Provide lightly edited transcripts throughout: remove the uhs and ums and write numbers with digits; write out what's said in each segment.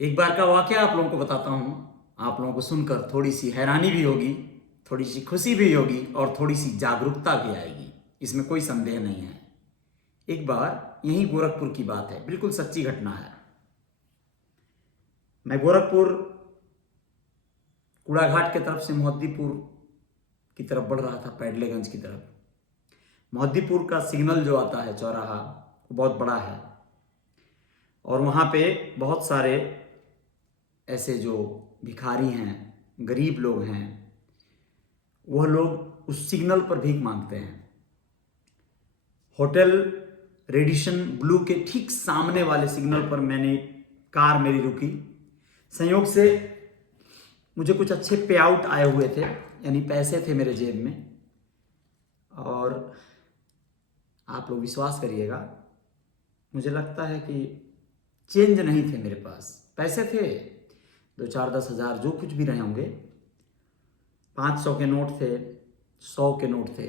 एक बार का वाकया आप लोगों को बताता हूँ। आप लोगों को सुनकर थोड़ी सी हैरानी भी होगी, थोड़ी सी खुशी भी होगी और थोड़ी सी जागरूकता भी आएगी, इसमें कोई संदेह नहीं है। एक बार यही गोरखपुर की बात है, बिल्कुल सच्ची घटना है। मैं गोरखपुर कूड़ाघाट की तरफ से मोहद्दीपुर की तरफ बढ़ रहा था, पैडलेगंज की तरफ। मोहद्दीपुर का सिग्नल जो आता है चौराहा, वो बहुत बड़ा है और वहाँ पे बहुत सारे ऐसे जो भिखारी हैं, गरीब लोग हैं, वह लोग उस सिग्नल पर भीख मांगते हैं। होटल रेडिशन ब्लू के ठीक सामने वाले सिग्नल पर कार मेरी रुकी। संयोग से मुझे कुछ अच्छे पे आउट आए हुए थे, यानी पैसे थे मेरे जेब में। और आप लोग विश्वास करिएगा, मुझे लगता है कि चेंज नहीं थे मेरे पास, पैसे थे 2-4-10 हज़ार, जो कुछ भी रहे होंगे। 500 के नोट थे, 100 के नोट थे।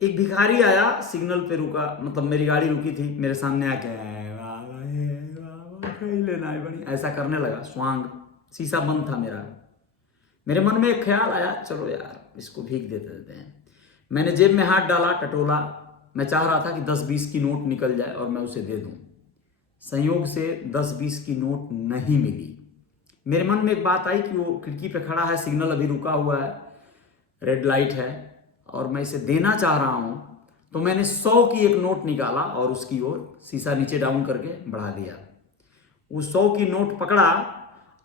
एक भिखारी आया, सिग्नल पे रुका, मतलब मेरी गाड़ी रुकी थी, मेरे सामने आके लेना है बड़ी ऐसा करने लगा। स्वांग, शीशा बंद था मेरा। मेरे मन में एक ख्याल आया, चलो यार इसको भीख देते हैं। मैंने जेब में हाथ डाला, टटोला। मैं चाह रहा था कि 10-20 की नोट निकल जाए और मैं उसे दे दूं। संयोग से 10-20 की नोट नहीं मिली। मेरे मन में एक बात आई कि वो खिड़की पे खड़ा है, सिग्नल अभी रुका हुआ है, रेड लाइट है और मैं इसे देना चाह रहा हूं। तो मैंने 100 की एक नोट निकाला और उसकी ओर शीशा नीचे डाउन करके बढ़ा दिया। वो 100 की नोट पकड़ा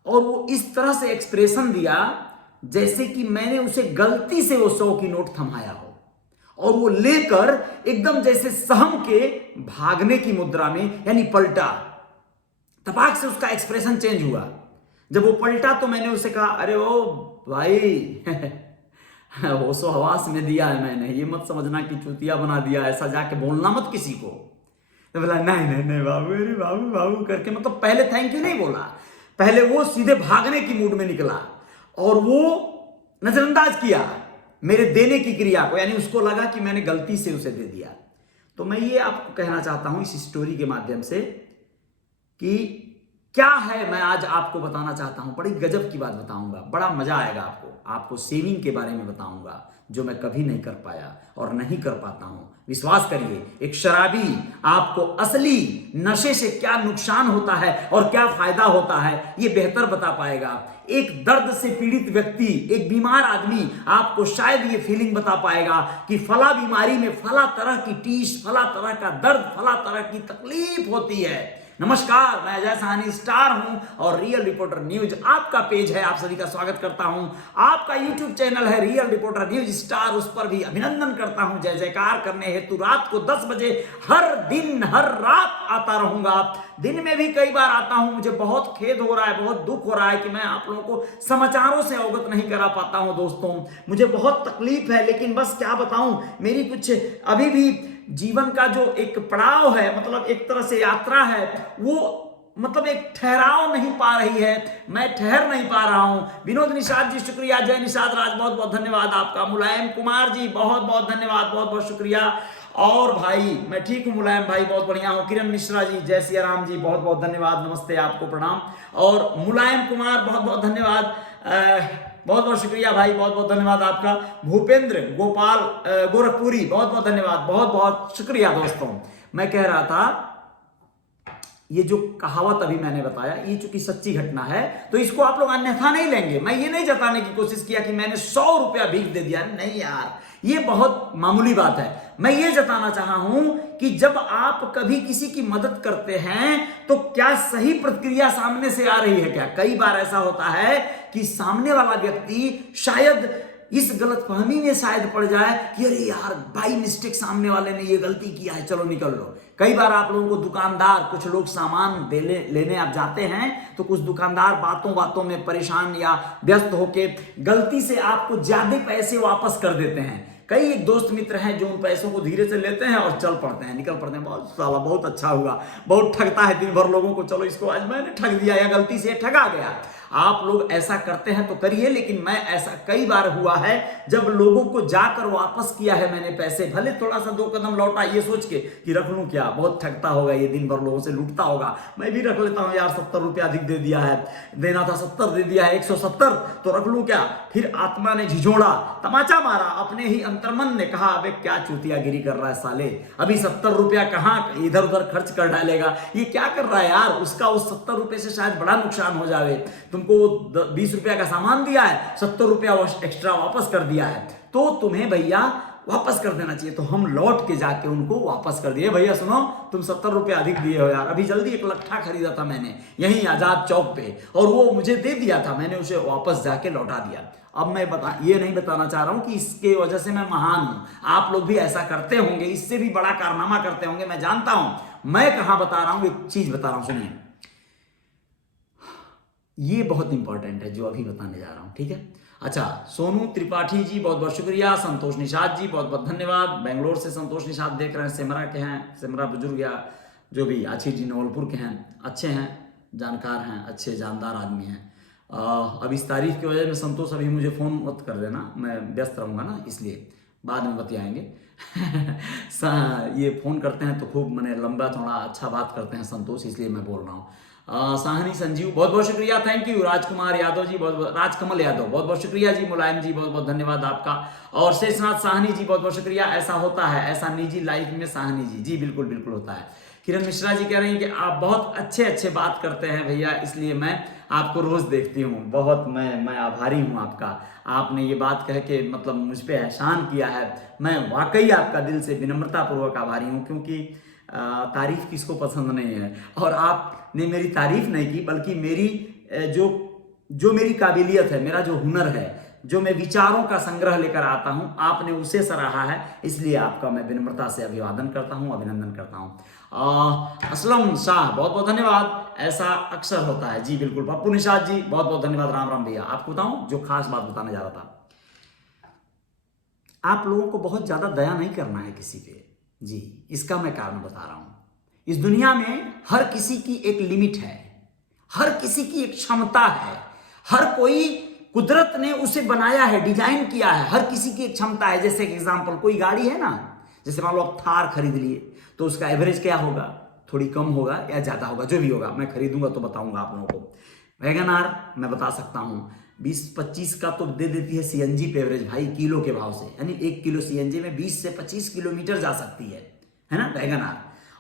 और वो इस तरह से एक्सप्रेशन दिया जैसे कि मैंने उसे गलती से वो 100 की नोट थमाया हो, और वो लेकर एकदम जैसे सहम के भागने की मुद्रा में, यानी पलटा। तपाक से उसका एक्सप्रेशन चेंज हुआ। जब वो पलटा तो मैंने उसे कहा, अरे ओ भाई होशो हवास में दिया है मैंने, ये मत समझना कि चूतिया बना दिया, ऐसा जाके बोलना मत किसी को। तो बोला नहीं नहीं नहीं बाबू, अरे बाबू बाबू करके, मतलब पहले थैंक यू नहीं बोला, पहले वो सीधे भागने की मूड में निकला और वो नजरअंदाज किया मेरे देने की क्रिया को, यानी उसको लगा कि मैंने गलती से उसे दे दिया। तो मैं ये आपको कहना चाहता हूं इस स्टोरी के माध्यम से कि क्या है, मैं आज आपको बताना चाहता हूं। बड़ी गजब की बात बताऊंगा, बड़ा मजा आएगा आपको सेविंग के बारे में बताऊंगा, जो मैं कभी नहीं कर पाया और नहीं कर पाता हूं। विश्वास करिए, एक शराबी आपको असली नशे से क्या नुकसान होता है और क्या फायदा होता है, यह बेहतर बता पाएगा। एक दर्द से पीड़ित व्यक्ति, एक बीमार आदमी आपको शायद ये फीलिंग बता पाएगा कि फला बीमारी में फला तरह की टीस, फला तरह का दर्द, फला तरह की तकलीफ होती है। नमस्कार, मैं अजय साहनी स्टार हूं और रियल रिपोर्टर न्यूज आपका पेज है, आप सभी का स्वागत करता हूं। आपका यूट्यूब चैनल है रियल रिपोर्टर न्यूज स्टार, उस पर भी अभिनंदन करता हूं। जय जयकार करने हेतु रात को 10 बजे हर दिन हर रात आता रहूंगा। दिन में भी कई बार आता हूं। मुझे बहुत खेद हो रहा है, बहुत दुख हो रहा है कि मैं आप लोगों को समाचारों से अवगत नहीं करा पाता हूं। दोस्तों, मुझे बहुत तकलीफ है, लेकिन बस क्या बताऊं, मेरी कुछ अभी भी जीवन का जो एक पड़ाव है, मतलब एक तरह से यात्रा है, वो मतलब एक ठहराव नहीं पा रही है, मैं ठहर नहीं पा रहा हूं। विनोद निषाद जी शुक्रिया, जय निषाद राज बहुत बहुत धन्यवाद आपका। मुलायम कुमार जी बहुत बहुत धन्यवाद, बहुत बहुत शुक्रिया। और भाई मैं ठीक हूं मुलायम भाई, बहुत बढ़िया हूं। किरण मिश्रा जी, जय सिया राम जी, बहुत बहुत धन्यवाद, नमस्ते, आपको प्रणाम। और मुलायम कुमार बहुत बहुत धन्यवाद, बहुत बहुत शुक्रिया भाई, बहुत बहुत धन्यवाद आपका। भूपेंद्र गोपाल गोरखपुरी, बहुत बहुत धन्यवाद, बहुत बहुत शुक्रिया। दोस्तों, मैं कह रहा था, ये जो कहावत अभी मैंने बताया, ये चूंकि सच्ची घटना है तो इसको आप लोग अन्यथा नहीं लेंगे। मैं ये नहीं जताने की कोशिश किया कि मैंने 100 रुपया भीख दे दिया, नहीं यार, ये बहुत मामूली बात है। मैं ये जताना चाहा हूं कि जब आप कभी किसी की मदद करते हैं तो क्या सही प्रतिक्रिया सामने से आ रही है क्या? कई बार ऐसा होता है कि सामने वाला व्यक्ति शायद इस गलतफहमी में शायद पड़ जाए कि अरे यार, बाई मिस्टेक सामने वाले ने ये गलती किया है, चलो निकल लो। कई बार आप लोगों को दुकानदार, कुछ लोग सामान लेने आप जाते हैं तो कुछ दुकानदार बातों बातों में परेशान या व्यस्त होके गलती से आपको ज्यादा पैसे वापस कर देते हैं। कई एक दोस्त मित्र हैं जो उन पैसों को धीरे से लेते हैं और चल पड़ते हैं, निकल पड़ते हैं। बहुत साला, बहुत अच्छा हुआ, बहुत ठगता है दिन भर लोगों को, चलो इसको आज मैंने ठग दिया या गलती से ठगा गया। आप लोग ऐसा करते हैं तो करिए, लेकिन मैं ऐसा कई बार हुआ है जब लोगों को जाकर वापस किया है मैंने पैसे, भले थोड़ा सा 2 कदम लौटा ये सोच के कि रख लूं, क्या बहुत थकता होगा ये, दिन भर लोगों से लूटता होगा, मैं भी रख लेता हूं यार, 70 रुपया अधिक दे दिया है, देना था 70 दे दिया है, 170 तो रख लूं क्या। फिर आत्मा ने झिझोड़ा, तमाचा मारा, अपने ही अंतर्मन ने कहा अबे क्या चूतियागिरी कर रहा है साले, अभी 70 रुपया कहां इधर उधर खर्च कर डालेगा, ये क्या कर रहा है यार, उसका उस 70 रुपए से शायद बड़ा नुकसान हो जावे, तुमको 20 रुपया का सामान दिया है, 70 रुपया एक्स्ट्रा वापस कर दिया है, तो तुम्हें भैया वापस कर देना चाहिए। तो हम लौट के जाके उनको वापस कर दिए, भैया सुनो तुम 70 रुपया अधिक दिए हो यार, अभी जल्दी एक लट्ठा खरीदा था मैंने यहीं आजाद चौक पे और वो मुझे दे दिया था, मैंने उसे वापस जाके लौटा दिया। अब मैं ये नहीं बताना चाह रहा हूं कि इसके वजह से मैं महान हूं, आप लोग भी ऐसा करते होंगे, इससे भी बड़ा कारनामा करते होंगे, मैं जानता हूं। मैं कहां बता रहा हूं, एक चीज बता रहा हूं, सुनिए, ये बहुत इंपॉर्टेंट है जो अभी बताने जा रहा हूं, ठीक है। अच्छा, सोनू त्रिपाठी जी बहुत बहुत शुक्रिया, संतोष निषाद जी बहुत बहुत धन्यवाद, बेंगलोर से संतोष निषाद देख रहे हैं, सिमरा के हैं, सिमरा बुजुर्ग या जो भी आछी जी नवलपुर के हैं, अच्छे हैं, जानकार हैं, अच्छे जानदार आदमी हैं। अब इस तारीख की वजह में संतोष अभी मुझे फ़ोन मत कर देना, मैं व्यस्त रहूँगा ना, इसलिए बाद में बतियाएंगे। ये फ़ोन करते हैं तो खूब मैंने लंबा चौड़ा अच्छा बात करते हैं संतोष, इसलिए मैं बोल रहा हूँ। साहनी संजीव बहुत बहुत शुक्रिया, थैंक यू। राजकुमार यादव जी बहुत बहुत, राजकमल यादव बहुत बहुत शुक्रिया जी, मुलायम जी बहुत बहुत धन्यवाद आपका, और शेषनाथ साहनी जी बहुत बहुत शुक्रिया। ऐसा होता है, ऐसा निजी लाइफ में साहनी जी, जी बिल्कुल बिल्कुल होता है। किरण मिश्रा जी कह रही हैं कि आप बहुत अच्छे अच्छे बात करते हैं भैया, इसलिए मैं आपको रोज देखती हूँ, बहुत मैं आभारी हूँ आपका, आपने ये बात कह के मतलब मुझ पर एहसान किया है, मैं वाकई आपका दिल से विनम्रतापूर्वक आभारी हूँ, क्योंकि तारीफ किसको पसंद नहीं है, और आपने मेरी तारीफ नहीं की बल्कि मेरी जो मेरी काबिलियत है, मेरा जो हुनर है, जो मैं विचारों का संग्रह लेकर आता हूं, आपने उसे सराहा है, इसलिए आपका मैं विनम्रता से अभिवादन करता हूं, अभिनंदन करता हूं। असलम शाह बहुत बहुत धन्यवाद, ऐसा अक्सर होता है, जी बिल्कुल। पप्पू निषाद जी बहुत बहुत धन्यवाद। राम राम भैया, आपको बताऊं जो खास बात बताने जा रहा था, आप लोगों को बहुत ज्यादा दया नहीं करना है किसी पे, जी इसका मैं कारण बता रहा हूं। इस दुनिया में हर किसी की एक लिमिट है, हर किसी की एक क्षमता है, हर कोई कुदरत ने उसे बनाया है, डिजाइन किया है, हर किसी की एक क्षमता है। जैसे एग्जांपल, कोई गाड़ी है ना, जैसे मान लो आप थार खरीद लिए, तो उसका एवरेज क्या होगा, थोड़ी कम होगा या ज्यादा होगा, जो भी होगा, मैं खरीदूंगा तो बताऊंगा आप लोगों को। वैगन आर मैं बता सकता हूं 20-25 का तो दे देती है सीएनजी पे एवरेज भाई, किलो के भाव से, यानी 1 किलो सीएनजी में 20 से 25 किलोमीटर जा सकती है ना वैगन आर।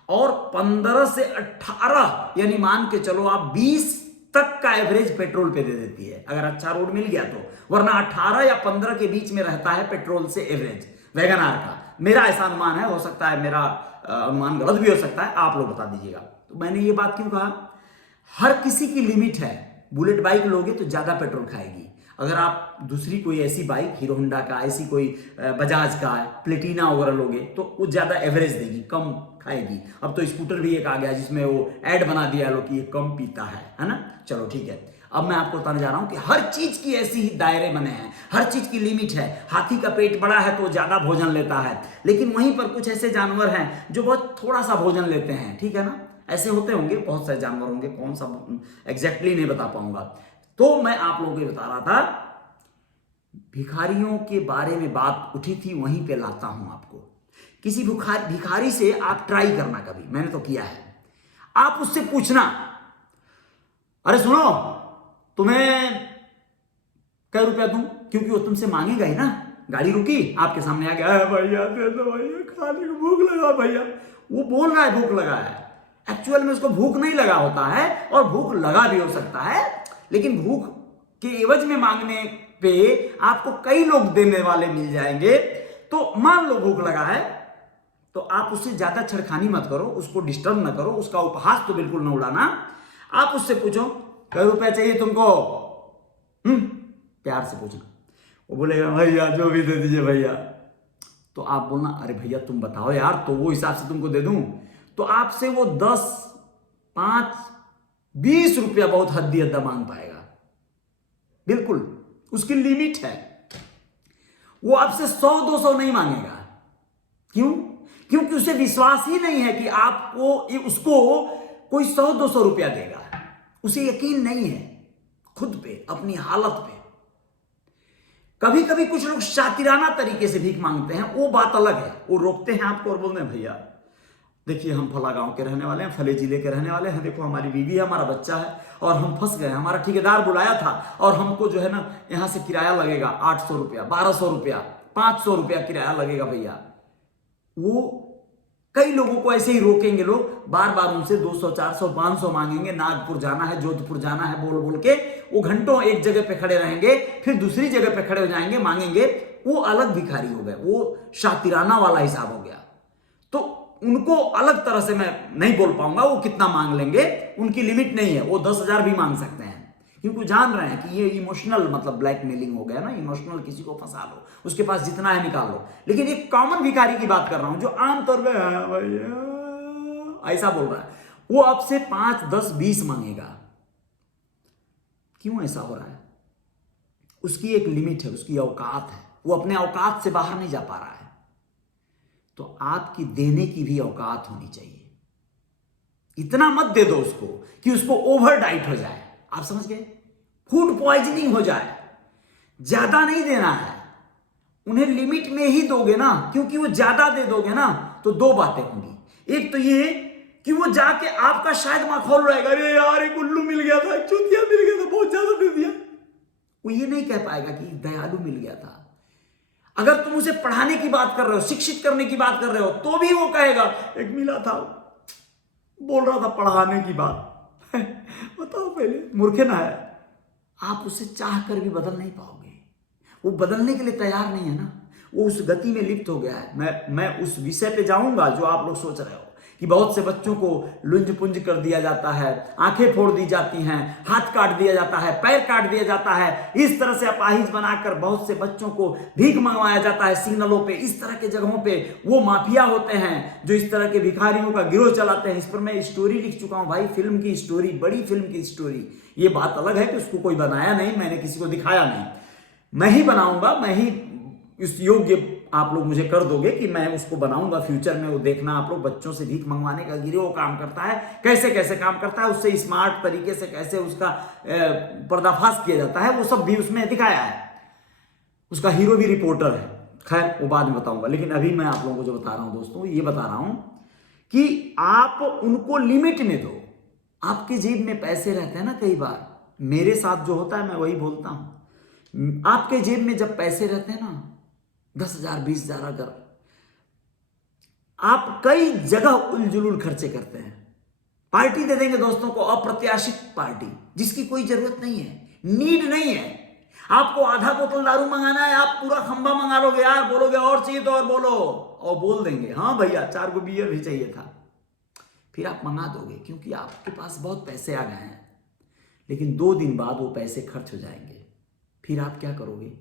और 15 से 18 यानी मान के चलो आप 20 तक का एवरेज पेट्रोल पे दे देती है, अगर अच्छा रोड मिल गया तो, वरना 18 या 15 के बीच में रहता है पेट्रोल से एवरेज वैगन आर का। मेरा ऐसा अनुमान है, हो सकता है मेरा अनुमान गलत भी हो सकता है, आप लोग बता दीजिएगा। तो मैंने ये बात क्यों कहा, हर किसी की लिमिट है। बुलेट बाइक लोगे तो ज्यादा पेट्रोल खाएगी, अगर आप दूसरी कोई ऐसी बाइक, हीरो होंडा का, ऐसी कोई बजाज का, प्लेटिना वगैरह लोगे तो वो ज्यादा एवरेज देगी, कम खाएगी। अब तो स्कूटर भी एक आ गया जिसमें वो ऐड बना दिया लोग कि ये कम पीता है ना। चलो ठीक है, अब मैं आपको बताने जा रहा हूं कि हर चीज की ऐसी ही दायरे बने हैं, हर चीज की लिमिट है। हाथी का पेट बड़ा है तो ज्यादा भोजन लेता है, लेकिन वहीं पर कुछ ऐसे जानवर हैं जो बहुत थोड़ा सा भोजन लेते हैं, ठीक है ना। ऐसे होते होंगे, बहुत सारे जानवर होंगे, कौन सा एग्जैक्टली नहीं बता पाऊंगा। तो मैं आप लोगों को बता रहा था, भिखारियों के बारे में बात उठी थी, वहीं पे लाता हूं आपको। किसी भिखारी से आप ट्राई करना, कभी मैंने तो किया है, आप उससे पूछना, अरे सुनो तुम्हें क्या रुपया दूं, क्योंकि वो तुमसे मांगेगा ही ना। गाड़ी रुकी, आपके सामने आ गया, भैया दे दो भैया, खाने को भूख लगा भैया, वो बोल रहा है भूख लगा है, एक्चुअल में उसको भूख नहीं लगा होता है, और भूख लगा भी हो सकता है, लेकिन भूख के एवज में मांगने पे आपको कई लोग देने वाले मिल जाएंगे। तो मान लो भूख लगा है, तो आप उससे ज्यादा छेड़खानी मत करो, उसको डिस्टर्ब ना करो, उसका उपहास तो बिल्कुल ना उड़ाना। आप उससे पूछो कई रुपया चाहिए तुमको, प्यार से पूछना। वो बोलेगा भैया जो भी दे दीजिए भैया, तो आप बोलना अरे भैया तुम बताओ यार, तो वो हिसाब से तुमको दे दूं। तो आपसे वो 10, 5, 20 रुपया बहुत हद्दी अद्दा मांग पाएगा, बिल्कुल उसकी लिमिट है। वो आपसे 100-200 नहीं मांगेगा। क्यों? क्योंकि उसे विश्वास ही नहीं है कि आपको उसको कोई 100-200 रुपया देगा, उसे यकीन नहीं है, खुद पे, अपनी हालत पे। कभी कभी कुछ लोग शातिराना तरीके से भीख मांगते हैं, वो बात अलग है। वो रोकते हैं आपको और बोलते हैं भैया देखिए हम फला गांव के रहने वाले हैं, फले जिले के रहने वाले हैं, देखो हमारी बीवी है, हमारा बच्चा है और हम फंस गए, हमारा ठेकेदार बुलाया था और हमको जो है ना यहां से किराया लगेगा 800 रुपया, 1200 रुपया, 500 रुपया किराया लगेगा भैया। वो कई लोगों को ऐसे ही रोकेंगे लोग, बार बार उनसे 200, 400, 500 मांगेंगे, नागपुर जाना है, जोधपुर जाना है बोल बोल के वो घंटों एक जगह पे खड़े रहेंगे, फिर दूसरी जगह पे खड़े हो जाएंगे, मांगेंगे। वो अलग भिखारी हो गए, वो शातिराना वाला हिसाब हो गया। तो उनको अलग तरह से मैं नहीं बोल पाऊंगा वो कितना मांग लेंगे, उनकी लिमिट नहीं है, वो 10,000 भी मांग सकते हैं, क्योंकि जान रहे हैं कि ये इमोशनल मतलब ब्लैकमेलिंग हो गया ना, इमोशनल किसी को फंसा लो, उसके पास जितना है निकाल लो। लेकिन एक कॉमन भिखारी की बात कर रहा हूं जो आमतौर पर ऐसा बोल रहा है, वो आपसे 5, 10, 20 मांगेगा। क्यों ऐसा हो रहा है? उसकी एक लिमिट है, उसकी औकात है, वो अपने औकात से बाहर नहीं जा पा रहा है। तो आपकी देने की भी औकात होनी चाहिए। इतना मत दे दो उसको कि उसको ओवर डाइट हो जाए, आप समझ गए, फूड पॉइजनिंग हो जाए। ज्यादा नहीं देना है, उन्हें लिमिट में ही दोगे ना, क्योंकि वो ज्यादा दे दोगे ना तो दो बातें होंगी। एक तो ये कि वो जाके आपका शायद माखौल रहेगा, अरे यार एक उल्लू मिल गया था, चूतिया मिल गया था, बहुत ज्यादा दे दिया। वो ये नहीं कह पाएगा कि दयालु मिल गया था। अगर तुम उसे पढ़ाने की बात कर रहे हो, शिक्षित करने की बात कर रहे हो, तो भी वो कहेगा एक मिला था, बोल रहा था पढ़ाने की बात। बताओ पहले, मूर्खे ना है। आप उसे चाह कर भी बदल नहीं पाओगे, वो बदलने के लिए तैयार नहीं है ना, वो उस गति में लिप्त हो गया है। मैं उस विषय पे जाऊंगा जो आप लोग सोच रहे हो कि बहुत से बच्चों को लुंज पुंज कर दिया जाता है, आंखें फोड़ दी जाती हैं, हाथ काट दिया जाता है, पैर काट दिया जाता है, इस तरह से अपाहिज बनाकर बहुत से बच्चों को भीख मंगवाया जाता है सिग्नलों पे। इस तरह के जगहों पे वो माफिया होते हैं जो इस तरह के भिखारियों का गिरोह चलाते हैं। इस पर मैं स्टोरी लिख चुका हूं भाई, फिल्म की स्टोरी, बड़ी फिल्म की स्टोरी। ये बात अलग है कि उसको कोई बनाया नहीं, मैंने किसी को दिखाया नहीं, मैं ही बनाऊंगा, मैं ही इस योग्य आप लोग मुझे कर दोगे कि मैं उसको बनाऊंगा फ्यूचर में। वो देखना आप लोग, बच्चों से भीख मंगवाने का गिरोह काम करता है, कैसे कैसे काम करता है, उससे स्मार्ट तरीके से कैसे उसका पर्दाफाश किया जाता है, वो सब भी उसमें दिखाया है। उसका हीरो भी रिपोर्टर है, खैर वो बाद में बताऊंगा। लेकिन अभी मैं आप लोगों को जो बता रहा हूं दोस्तों, ये बता रहा हूं कि आप उनको लिमिट में दो। आपके जेब में पैसे रहते हैं ना, कई बार मेरे साथ जो होता है मैं वही बोलता हूं, आपके जेब में जब पैसे रहते हैं ना 10,000, 20,000, अगर आप कई जगह उलझुल खर्चे करते हैं, पार्टी दे देंगे दोस्तों को, अप्रत्याशित पार्टी जिसकी कोई जरूरत नहीं है, नीड नहीं है। आपको आधा बोतल दारू मंगाना है, आप पूरा खंबा मंगा लोगे यार, बोलोगे और चाहिए तो और बोलो, और बोल देंगे हाँ भैया 4 को बियर भी चाहिए था, फिर आप मंगा दोगे क्योंकि आपके पास बहुत पैसे आ गए हैं। लेकिन 2 दिन बाद वो पैसे खर्च हो जाएंगे, फिर आप क्या करोगे?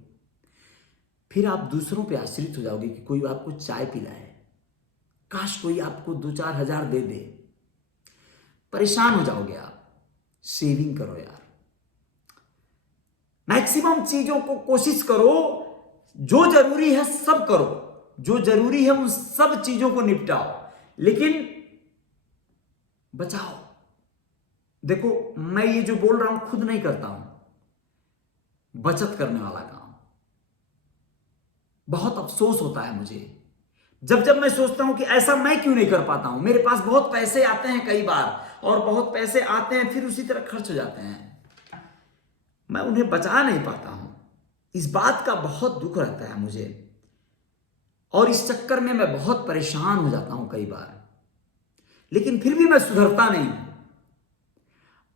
फिर आप दूसरों पे आश्रित हो जाओगे कि कोई आपको चाय पिलाए, काश कोई आपको 2-4 हजार दे दे, परेशान हो जाओगे आप। सेविंग करो यार, मैक्सिमम चीजों को कोशिश करो, जो जरूरी है सब करो, जो जरूरी है उन सब चीजों को निपटाओ, लेकिन बचाओ। देखो मैं ये जो बोल रहा हूं खुद नहीं करता हूं, बचत करने वाला काम। बहुत अफसोस होता है मुझे जब मैं सोचता हूं कि ऐसा मैं क्यों नहीं कर पाता हूं। मेरे पास बहुत पैसे आते हैं कई बार, और बहुत पैसे आते हैं फिर उसी तरह खर्च हो जाते हैं, मैं उन्हें बचा नहीं पाता हूं। इस बात का बहुत दुख रहता है मुझे, और इस चक्कर में मैं बहुत परेशान हो जाता हूं कई बार, लेकिन फिर भी मैं सुधरता नहीं हूं।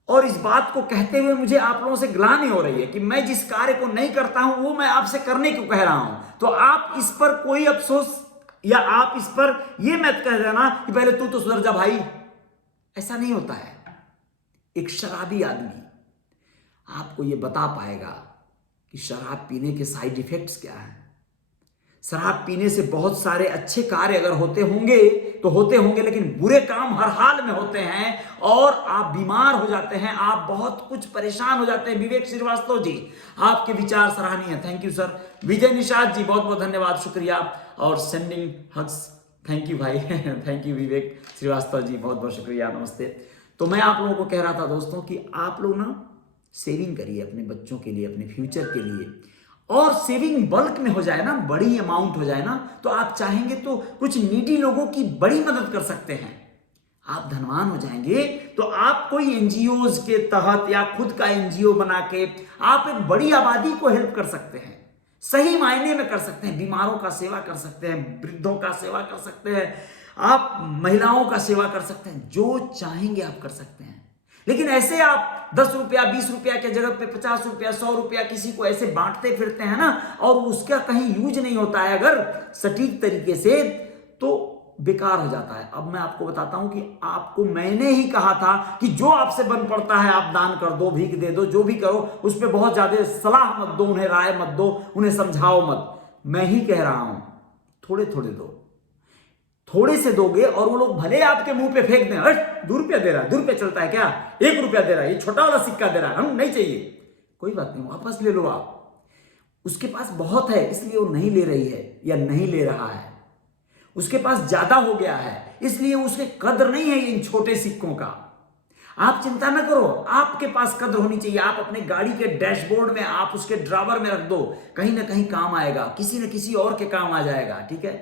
और इस बात को कहते हुए मुझे आप लोगों से ग्लानि हो रही है कि मैं जिस कार्य को नहीं करता हूं वो मैं आपसे करने क्यों कह रहा हूं। तो आप इस पर कोई अफसोस या आप इस पर यह मत कह देना कि पहले तू तो सुधर जा भाई, ऐसा नहीं होता है। एक शराबी आदमी आपको यह बता पाएगा कि शराब पीने के साइड इफेक्ट्स क्या हैं। शराब पीने से बहुत सारे अच्छे कार्य अगर होते होंगे तो होते होंगे, लेकिन बुरे काम हर हाल में होते हैं और आप बीमार हो जाते हैं, आप बहुत कुछ परेशान हो जाते हैं। विवेक श्रीवास्तव जी, आपके विचार सराहनीय, थैंक यू सर। विजय निषाद जी, बहुत बहुत धन्यवाद, शुक्रिया, और सेंडिंग हग्स, थैंक यू भाई। थैंक यू विवेक श्रीवास्तव जी, बहुत बहुत शुक्रिया, नमस्ते। तो मैं आप लोगों को कह रहा था दोस्तों कि आप लोग ना सेविंग करिए अपने बच्चों के लिए, अपने फ्यूचर के लिए। और सेविंग बल्क में हो जाए ना, बड़ी अमाउंट हो जाए ना, तो आप चाहेंगे तो कुछ नीडी लोगों की बड़ी मदद कर सकते हैं। आप धनवान हो जाएंगे तो आप कोई एनजीओज के तहत या खुद का एनजीओ बना के आप एक बड़ी आबादी को हेल्प कर सकते हैं, सही मायने में कर सकते हैं। बीमारों का सेवा कर सकते हैं, वृद्धों का सेवा कर सकते हैं, आप महिलाओं का सेवा कर सकते हैं, जो चाहेंगे आप कर सकते हैं। लेकिन ऐसे आप 10 रुपया 20 रुपया के जगह पे 50 रुपया 100 रुपया किसी को ऐसे बांटते फिरते हैं ना, और उसका कहीं यूज नहीं होता है अगर सटीक तरीके से, तो बेकार हो जाता है। अब मैं आपको बताता हूं कि आपको मैंने ही कहा था कि जो आपसे बन पड़ता है आप दान कर दो, भीख दे दो, जो भी करो, उस पर बहुत ज्यादा सलाह मत दो, उन्हें राय मत दो, उन्हें समझाओ मत। मैं ही कह रहा हूं थोड़े थोड़े दो, थोड़े से दोगे और वो लोग भले आपके मुंह पे फेंक दें, 2 रुपया दे रहा है, 2 रुपया चलता है क्या, 1 रुपया दे रहा है, ये छोटा वाला सिक्का दे रहा है, हम नहीं चाहिए, कोई बात नहीं, वापस ले लो आप। उसके पास बहुत है इसलिए वो नहीं ले रही है या नहीं ले रहा है, उसके पास ज्यादा हो गया है इसलिए उसके कदर नहीं है इन छोटे सिक्कों का। आप चिंता न करो, आपके पास कदर होनी चाहिए। आप अपने गाड़ी के डैशबोर्ड में, आप उसके ड्राइवर में रख दो, कहीं ना कहीं काम आएगा, किसी न किसी और के काम आ जाएगा। ठीक है,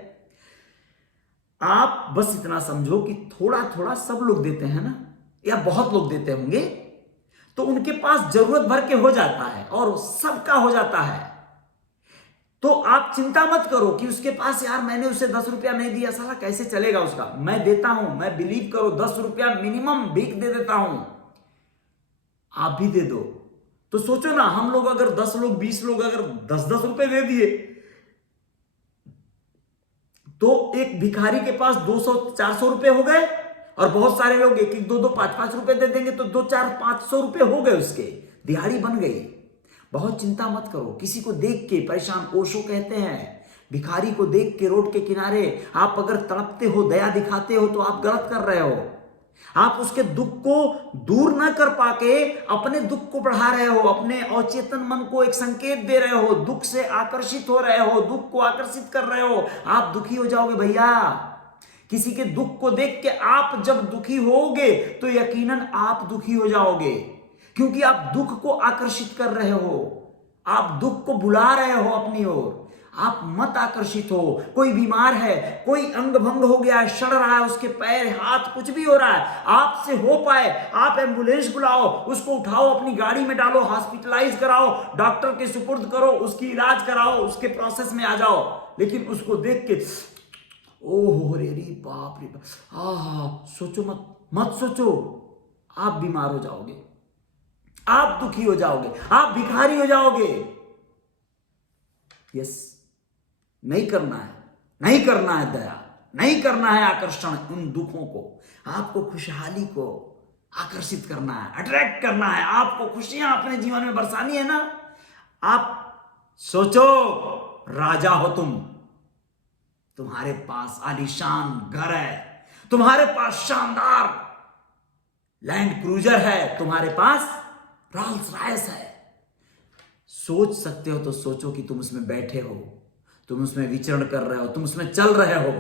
आप बस इतना समझो कि थोड़ा थोड़ा सब लोग देते हैं ना, या बहुत लोग देते होंगे, तो उनके पास जरूरत भर के हो जाता है और सबका हो जाता है। तो आप चिंता मत करो कि उसके पास, यार मैंने उसे 10 रुपया नहीं दिया, साला कैसे चलेगा उसका, मैं देता हूं, मैं बिलीव करो 10 रुपया मिनिमम भीख दे देता हूं, आप भी दे दो। तो सोचो ना, हम लोग अगर 10 लोग 20 लोग अगर 10-10 रुपए दे दिए, तो एक भिखारी के पास 200-400 रुपए हो गए, और बहुत सारे लोग 1-1, 2-2, 5-5 रुपए दे देंगे तो 2-4-500 रुपए हो गए, उसके दिहाड़ी बन गई। बहुत चिंता मत करो, किसी को देख के परेशान, ओशो कहते हैं, भिखारी को देख के रोड के किनारे आप अगर तड़पते हो, दया दिखाते हो, तो आप गलत कर रहे हो। आप उसके दुख को दूर ना कर पाके अपने दुख को बढ़ा रहे हो, अपने अचेतन मन को एक संकेत दे रहे हो, दुख से आकर्षित हो रहे हो, दुख को आकर्षित कर रहे हो। आप दुखी हो जाओगे भैया, किसी के दुख को देख के आप जब दुखी होगे तो यकीनन आप दुखी हो जाओगे, क्योंकि आप दुख को आकर्षित कर रहे हो, आप दुख को बुला रहे हो अपनी ओर। आप मत आकर्षित हो। कोई बीमार है, कोई अंग भंग हो गया है, सड़ रहा है, उसके पैर हाथ कुछ भी हो रहा है, आपसे हो पाए आप एम्बुलेंस बुलाओ, उसको उठाओ, अपनी गाड़ी में डालो, हॉस्पिटलाइज कराओ, डॉक्टर के सुपुर्द करो, उसकी इलाज कराओ, उसके प्रोसेस में आ जाओ। लेकिन उसको देख के ओह रे बाप रे बाप, सोचो मत सोचो, आप बीमार हो जाओगे, आप दुखी हो जाओगे, आप भिखारी हो जाओगे। यस, नहीं करना है, नहीं करना है दया, नहीं करना है आकर्षण उन दुखों को। आपको खुशहाली को आकर्षित करना है, अट्रैक्ट करना है, आपको खुशियां अपने जीवन में बरसानी है ना। आप सोचो, राजा हो तुम, तुम्हारे पास आलीशान घर है, तुम्हारे पास शानदार लैंड क्रूजर है, तुम्हारे पास रोल्स रॉयस है। सोच सकते हो तो सोचो कि तुम उसमें बैठे हो, तुम उसमें विचरण कर रहे हो, तुम उसमें चल रहे हो,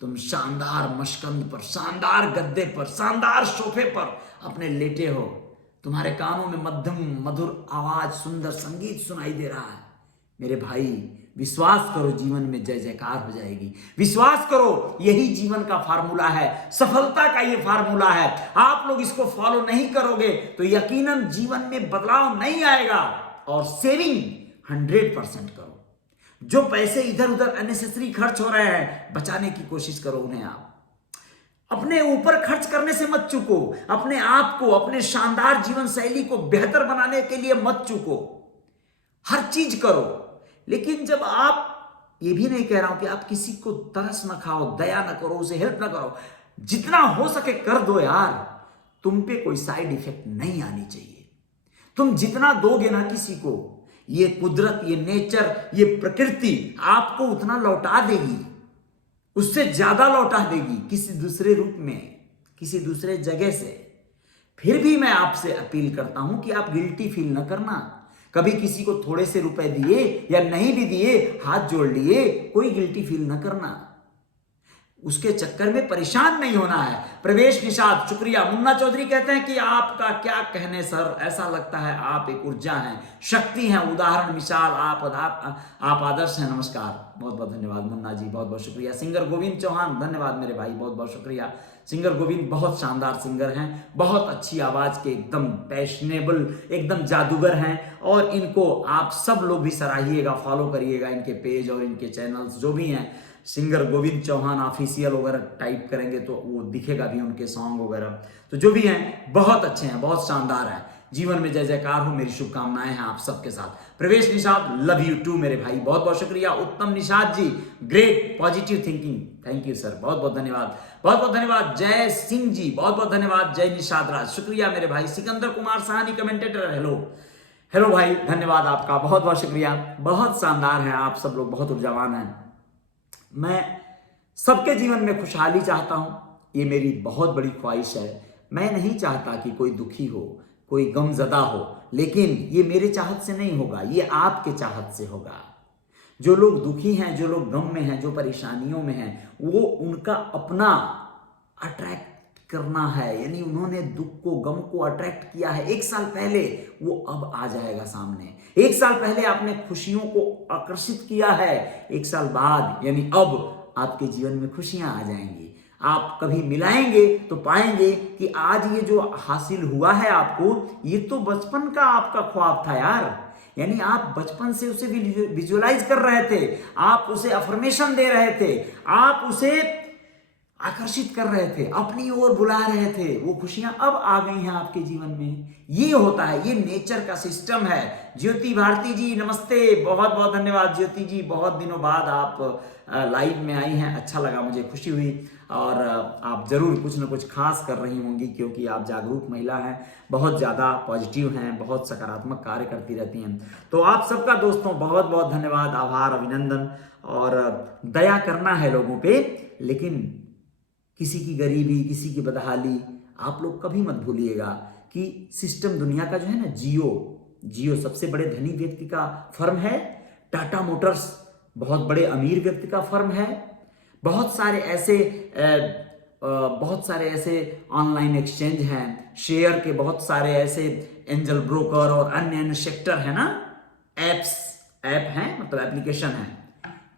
तुम शानदार मशकंद पर, शानदार गद्दे पर, शानदार सोफे पर अपने लेटे हो, तुम्हारे कानों में मध्यम मधुर आवाज, सुंदर संगीत सुनाई दे रहा है। मेरे भाई विश्वास करो, जीवन में जय जयकार हो जाएगी। विश्वास करो, यही जीवन का फार्मूला है, सफलता का ये फार्मूला है। आप लोग इसको फॉलो नहीं करोगे तो यकीनन जीवन में बदलाव नहीं आएगा। और सेविंग 100% करो। जो पैसे इधर उधर अननेसेसरी खर्च हो रहे हैं, बचाने की कोशिश करो उन्हें। आप अपने ऊपर खर्च करने से मत चूको, अपने आप को, अपने शानदार जीवन शैली को बेहतर बनाने के लिए मत चूको। हर चीज करो, लेकिन जब आप, ये भी नहीं कह रहा हूं कि आप किसी को तरस ना खाओ, दया ना करो, उसे हेल्प ना करो, जितना हो सके कर दो यार। तुम पे कोई साइड इफेक्ट नहीं आनी चाहिए। तुम जितना दोगे ना किसी को, ये कुदरत, ये नेचर, ये प्रकृति आपको उतना लौटा देगी, उससे ज्यादा लौटा देगी, किसी दूसरे रूप में, किसी दूसरे जगह से। फिर भी मैं आपसे अपील करता हूं कि आप गिल्टी फील न करना। कभी किसी को थोड़े से रुपए दिए या नहीं भी दिए, हाथ जोड़ लिए, कोई गिल्टी फील न करना। उसके चक्कर में परेशान नहीं होना है। प्रवेश निषाद शुक्रिया। मुन्ना चौधरी कहते हैं कि आपका क्या कहने सर, ऐसा लगता है आप एक ऊर्जा हैं, शक्ति हैं, उदाहरण मिसाल, आप आदर्श हैं। नमस्कार, बहुत बहुत धन्यवाद मुन्ना जी, बहुत बहुत शुक्रिया। सिंगर गोविंद चौहान, धन्यवाद मेरे भाई, बहुत बहुत शुक्रिया। सिंगर गोविंद बहुत शानदार सिंगर हैं, बहुत अच्छी आवाज के, एकदम पैशनेबल, एकदम जादूगर हैं, और इनको आप सब लोग भी सराहिएगा, फॉलो करिएगा इनके पेज और इनके चैनल्स जो भी हैं। सिंगर गोविंद चौहान ऑफिशियल वगैरह टाइप करेंगे तो वो दिखेगा भी उनके सॉन्ग वगैरह। तो जो भी हैं बहुत अच्छे हैं, बहुत शानदार हैं। जीवन में जय जयकार हो, मेरी शुभकामनाएं हैं आप सबके साथ। प्रवेश निषाद, लव यू टू मेरे भाई, बहुत बहुत शुक्रिया। Uttam Nishad ji, great positive thinking, thank you sir, बहुत बहुत धन्यवाद, बहुत बहुत धन्यवाद। जय सिंह जी, बहुत बहुत धन्यवाद। जय निषाद राज, शुक्रिया मेरे भाई। Sikandar Kumar Sahni commentator, hello hello भाई, धन्यवाद आपका, बहुत बहुत शुक्रिया। बहुत शानदार है आप सब लोग, बहुत ऊर्जावान हैं। मैं सबके जीवन में खुशहाली चाहता हूं, ये मेरी बहुत बड़ी ख्वाहिश है। मैं नहीं चाहता कि कोई दुखी हो, कोई गमजदा हो, लेकिन ये मेरे चाहत से नहीं होगा, ये आपके चाहत से होगा। जो लोग दुखी हैं, जो लोग गम में हैं, जो परेशानियों में हैं, वो उनका अपना अट्रैक्ट करना है, यानी उन्होंने दुख को, गम को अट्रैक्ट किया है 1 साल पहले, वो अब आ जाएगा सामने। 1 साल पहले आपने खुशियों को आकर्षित किया है, 1 साल बाद यानी अब आपके जीवन में खुशियां आ जाएंगी। आप कभी मिलाएंगे तो पाएंगे कि आज ये जो हासिल हुआ है आपको, ये तो बचपन का आपका ख्वाब था यार। यानी आप बचपन से उसे विजुअलाइज कर रहे थे, आप उसे अफर्मेशन दे रहे थे, आप उसे आकर्षित कर रहे थे, अपनी ओर बुला रहे थे। वो खुशियां अब आ गई हैं आपके जीवन में। ये होता है, ये नेचर का सिस्टम है। ज्योति भारती जी नमस्ते, बहुत बहुत धन्यवाद ज्योति जी, बहुत दिनों बाद आप लाइव में आई हैं, अच्छा लगा, मुझे खुशी हुई। और आप जरूर कुछ ना कुछ खास कर रही होंगी, क्योंकि आप जागरूक महिला हैं, बहुत ज़्यादा पॉजिटिव हैं, बहुत सकारात्मक कार्य करती रहती हैं। तो आप सबका दोस्तों बहुत बहुत धन्यवाद, आभार, अभिनंदन। और दया करना है लोगों पे, लेकिन किसी की गरीबी, किसी की बदहाली आप लोग कभी मत भूलिएगा कि सिस्टम दुनिया का जो है ना, जियो सबसे बड़े धनी व्यक्ति का फर्म है, टाटा मोटर्स बहुत बड़े अमीर व्यक्ति का फर्म है, बहुत सारे ऐसे ऑनलाइन एक्सचेंज हैं, शेयर के बहुत सारे ऐसे एंजल ब्रोकर और अन्य सेक्टर है ना, ऐप हैं, मतलब एप्लीकेशन है।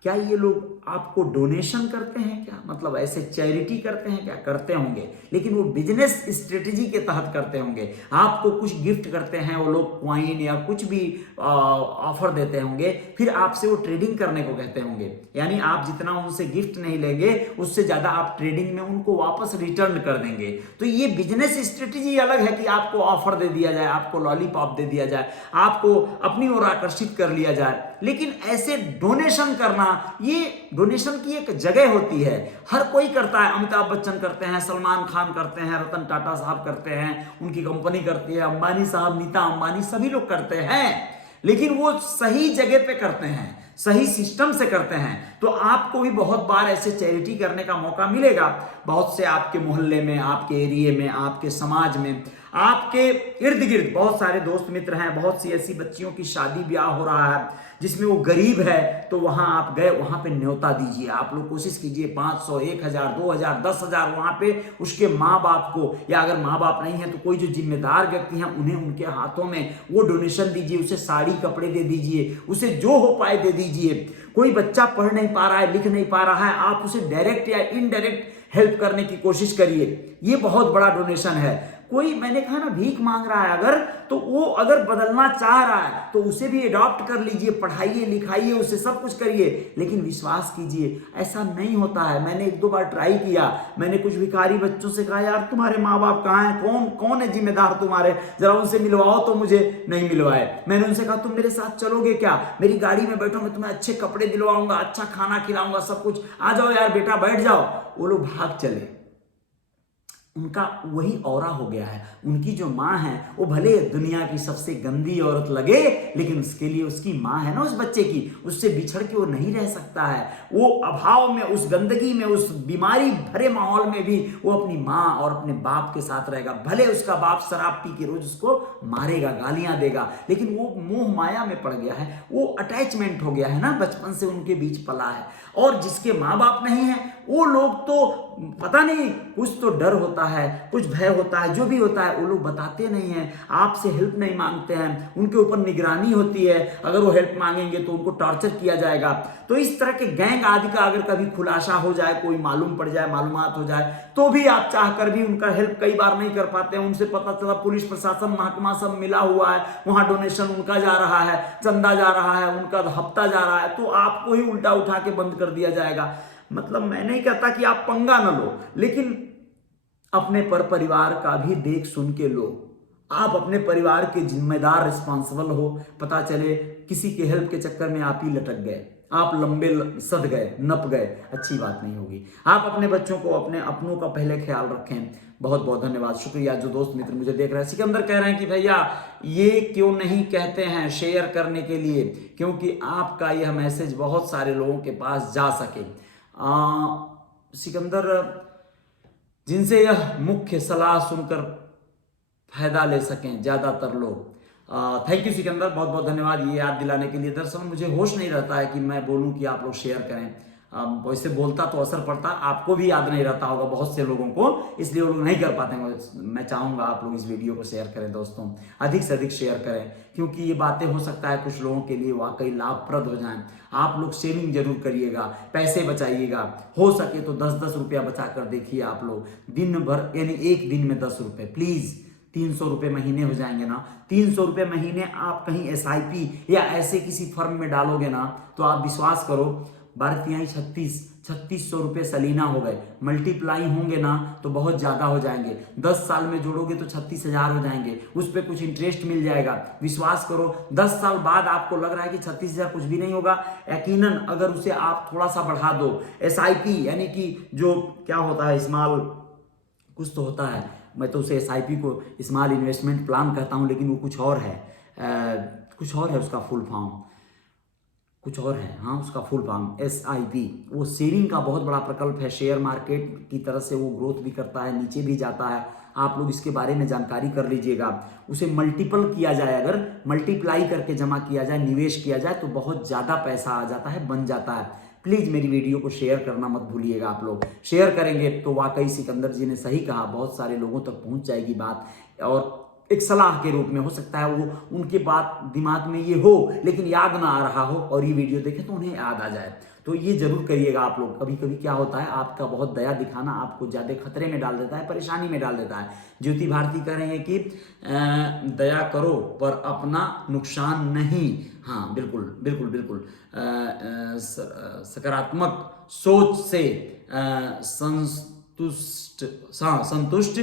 क्या ये लोग आपको डोनेशन करते हैं क्या, मतलब ऐसे चैरिटी करते हैं क्या? करते होंगे, लेकिन वो बिजनेस स्ट्रेटेजी के तहत करते होंगे। आपको कुछ गिफ्ट करते हैं वो लोग, क्वाइन या कुछ भी ऑफर देते होंगे, फिर आपसे वो ट्रेडिंग करने को कहते होंगे। यानी आप जितना उनसे गिफ्ट नहीं लेंगे, उससे ज्यादा आप ट्रेडिंग में उनको वापस रिटर्न कर देंगे। तो ये बिजनेस स्ट्रेटेजी अलग है कि आपको ऑफर दे दिया जाए, आपको लॉलीपॉप दे दिया जाए, आपको अपनी ओर आकर्षित कर लिया जाए। लेकिन ऐसे डोनेशन करना, ये डोनेशन की एक जगह होती है, हर कोई करता है। अमिताभ बच्चन करते हैं, सलमान खान करते हैं, रतन टाटा साहब करते हैं, उनकी कंपनी करती है, अंबानी साहब, नीता अंबानी, सभी लोग करते हैं, लेकिन वो सही जगह पे करते हैं, सही सिस्टम से करते हैं। तो आपको भी बहुत बार ऐसे चैरिटी करने का मौका मिलेगा। बहुत से आपके मोहल्ले में, आपके एरिया में, आपके समाज में, आपके इर्द गिर्द बहुत सारे दोस्त मित्र हैं, बहुत सी ऐसी बच्चियों की शादी ब्याह हो रहा है जिसमें वो गरीब है, तो वहां आप गए, वहां पे न्योता दीजिए। आप लोग कोशिश कीजिए 500, 1000, 2000, 10,000 वहां पे उसके माँ बाप को, या अगर माँ बाप नहीं है तो कोई जो जिम्मेदार व्यक्ति हैं उन्हें, उनके हाथों में वो डोनेशन दीजिए, उसे साड़ी कपड़े दे दीजिए, उसे जो हो पाए दे दीजिए। कोई बच्चा पढ़ नहीं पा रहा है, लिख नहीं पा रहा है, आप उसे डायरेक्ट या इनडायरेक्ट हेल्प करने की कोशिश करिए, ये बहुत बड़ा डोनेशन है। कोई, मैंने कहा ना, भीख मांग रहा है अगर, तो वो अगर बदलना चाह रहा है तो उसे भी अडॉप्ट कर लीजिए, पढ़ाइए लिखाइए उसे, सब कुछ करिए, लेकिन विश्वास कीजिए ऐसा नहीं होता है। मैंने 1-2 बार ट्राई किया, मैंने कुछ भिखारी बच्चों से कहा, यार तुम्हारे माँ बाप कहाँ हैं, कौन है जिम्मेदार तुम्हारे, जरा उनसे मिलवाओ, तो मुझे नहीं मिलवाए। मैंने उनसे कहा तुम मेरे साथ चलोगे क्या, मेरी गाड़ी में बैठो, मैं तुम्हें अच्छे कपड़े दिलवाऊंगा, अच्छा खाना खिलाऊंगा, सब कुछ, आ जाओ यार बेटा बैठ जाओ। वो लोग भाग चले। उनका वही औरा हो गया है। उनकी जो माँ है वो भले दुनिया की सबसे गंदी औरत लगे, लेकिन उसके लिए उसकी माँ है ना, उस बच्चे की, उससे बिछड़ के वो नहीं रह सकता है। वो अभाव में, उस गंदगी में, उस बीमारी भरे माहौल में भी वो अपनी माँ और अपने बाप के साथ रहेगा। भले उसका बाप शराब पी के रोज उसको मारेगा, गालियां देगा, लेकिन वो मोह माया में पड़ गया है, वो अटैचमेंट हो गया है ना, बचपन से उनके बीच पला है। और जिसके माँ बाप नहीं है वो लोग तो पता नहीं, कुछ तो डर होता है, कुछ भय होता है, जो भी होता है वो लोग बताते नहीं हैं, आपसे हेल्प नहीं मांगते हैं, उनके ऊपर निगरानी होती है, अगर वो हेल्प मांगेंगे तो उनको टॉर्चर किया जाएगा। तो इस तरह के गैंग आदि का अगर कभी खुलासा हो जाए, कोई मालूम पड़ जाए, मालूमात हो जाए, तो भी आप चाहकर भी उनका हेल्प कई बार नहीं कर पाते हैं। उनसे पता चला पुलिस प्रशासन महकमा सब मिला हुआ है, वहां डोनेशन उनका जा रहा है, चंदा जा रहा है, उनका हफ्ता जा रहा है, तो आपको ही उल्टा उठा के बंद कर दिया जाएगा। मतलब मैं नहीं कहता कि आप पंगा न लो, लेकिन अपने पर परिवार का भी देख सुन के लो। आप अपने परिवार के जिम्मेदार रिस्पॉन्सिबल हो, पता चले किसी के हेल्प के चक्कर में आप ही लटक गए, आप लंबे सद गए, नप गए, अच्छी बात नहीं होगी। आप अपने बच्चों को, अपने अपनों का पहले ख्याल रखें। बहुत बहुत धन्यवाद, शुक्रिया जो दोस्त मित्र मुझे देख रहे हैं। सिकंदर कह रहे हैं कि भैया ये क्यों नहीं कहते हैं शेयर करने के लिए, क्योंकि आपका यह मैसेज बहुत सारे लोगों के पास जा सके। सिकंदर, जिनसे यह मुख्य सलाह सुनकर फायदा ले सकें ज्यादातर लोग। थैंक यू सिकंदर, बहुत बहुत धन्यवाद ये याद दिलाने के लिए। दरअसल मुझे होश नहीं रहता है कि मैं बोलूं कि आप लोग शेयर करें। वैसे बोलता तो असर पड़ता, आपको भी याद नहीं रहता होगा बहुत से लोगों को, इसलिए वो लोग नहीं कर पाते हैं। मैं चाहूंगा आप लोग इस वीडियो को शेयर करें दोस्तों, अधिक से अधिक शेयर करें, क्योंकि ये बातें हो सकता है कुछ लोगों के लिए वाकई लाभप्रद हो जाएं। आप लोग सेविंग जरूर करिएगा, पैसे बचाइएगा, हो सके तो 10-10 रुपया बचा कर देखिए आप लोग, दिन भर यानी एक दिन में 10 रुपए, प्लीज 300 रुपए महीने हो जाएंगे ना। 300 रुपए महीने आप कहीं SIP या ऐसे किसी फर्म में डालोगे ना, तो आप विश्वास करो 3600 रुपए सलीना हो गए, मल्टीप्लाई होंगे ना तो बहुत ज्यादा हो जाएंगे। 10 साल में जोड़ोगे तो 36,000 हो जाएंगे, उस पर कुछ इंटरेस्ट मिल जाएगा। विश्वास करो 10 साल बाद आपको लग रहा है कि 36,000 कुछ भी नहीं होगा, यकीनन अगर उसे आप थोड़ा सा बढ़ा दो। SIP यानी कि जो क्या होता है, स्मॉल कुछ तो होता है, मैं तो उसे SIP को स्मॉल इन्वेस्टमेंट प्लान कहता हूं, लेकिन वो कुछ और है, कुछ और है उसका फुल फॉर्म, कुछ और है, हाँ उसका फुल फॉर्म SIP। वो सेविंग का बहुत बड़ा प्रकल्प है, शेयर मार्केट की तरह से वो ग्रोथ भी करता है, नीचे भी जाता है। आप लोग इसके बारे में जानकारी कर लीजिएगा। उसे मल्टीपल किया जाए, अगर मल्टीप्लाई करके जमा किया जाए, निवेश किया जाए, तो बहुत ज़्यादा पैसा आ जाता है, बन जाता है। प्लीज़ मेरी वीडियो को शेयर करना मत भूलिएगा। आप लोग शेयर करेंगे तो वाकई सिकंदर जी ने सही कहा, बहुत सारे लोगों तक पहुंच जाएगी बात, और एक सलाह के रूप में हो सकता है वो उनके बात दिमाग में ये हो लेकिन याद ना आ रहा हो, और ये वीडियो देखें तो उन्हें याद आ जाए। तो ये जरूर करिएगा आप लोग। कभी कभी क्या होता है, आपका बहुत दया दिखाना आपको ज्यादा खतरे में डाल देता है, परेशानी में डाल देता है। ज्योति भारती कह रहे हैं कि दया करो पर अपना नुकसान नहीं। हाँ बिल्कुल बिल्कुल बिल्कुल, सकारात्मक सोच से संतुष्ट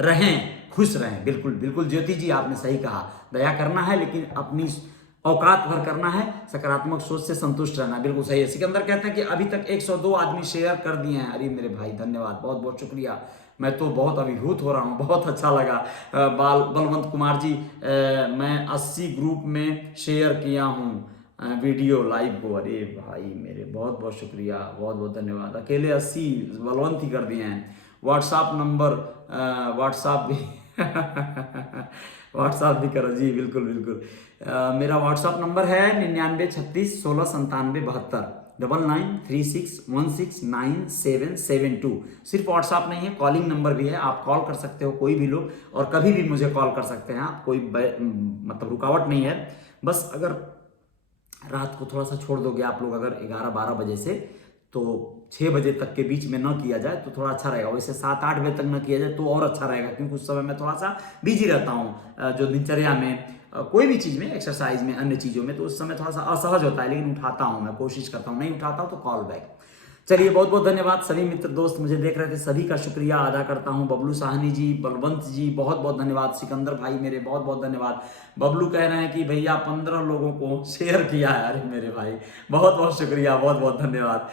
रहें, खुश रहें। बिल्कुल बिल्कुल ज्योति जी, आपने सही कहा, दया करना है लेकिन अपनी औकात भर करना है, सकारात्मक सोच से संतुष्ट रहना, बिल्कुल सही है। सिकंदर कहते हैं कि अभी तक 102 आदमी शेयर कर दिए हैं। अरे मेरे भाई धन्यवाद, बहुत बहुत शुक्रिया, मैं तो बहुत अभिभूत हो रहा हूँ, बहुत अच्छा लगा। बलवंत कुमार जी, मैं 80 ग्रुप में शेयर किया हूँ वीडियो लाइव को। अरे भाई मेरे बहुत बहुत शुक्रिया, बहुत बहुत धन्यवाद। अकेले 80 बलवंत ही कर दिए हैं। व्हाट्सएप नंबर, व्हाट्सएप भी व्हाट्सएप भी करो जी, बिल्कुल बिल्कुल। मेरा व्हाट्सएप नंबर है 9936169772, 9936169772। सिर्फ व्हाट्सएप नहीं है, कॉलिंग नंबर भी है, आप कॉल कर सकते हो कोई भी लोग, और कभी भी मुझे कॉल कर सकते हैं आप, कोई मतलब रुकावट नहीं है। बस अगर रात को थोड़ा सा छोड़ दोगे आप लोग, अगर 11-12 बजे से, तो 6 बजे तक के बीच में न किया जाए तो थोड़ा अच्छा रहेगा। वैसे 7-8 बजे तक न किया जाए तो और अच्छा रहेगा, क्योंकि उस समय मैं थोड़ा सा बिजी रहता हूँ, जो दिनचर्या में कोई भी चीज़ में, एक्सरसाइज में, अन्य चीज़ों में, तो उस समय थोड़ा सा असहज होता है, लेकिन उठाता हूँ मैं, कोशिश करता हूँ। नहीं उठाता हूँ तो कॉल बैक। चलिए बहुत बहुत धन्यवाद। सभी मित्र दोस्त मुझे देख रहे थे, सभी का शुक्रिया अदा करता हूं। बबलू साहनी जी, बलवंत जी, बहुत बहुत धन्यवाद। सिकंदर भाई मेरे बहुत बहुत धन्यवाद। बबलू कह रहे हैं कि भैया 15 लोगों को शेयर किया है। अरे मेरे भाई बहुत बहुत शुक्रिया, बहुत बहुत धन्यवाद।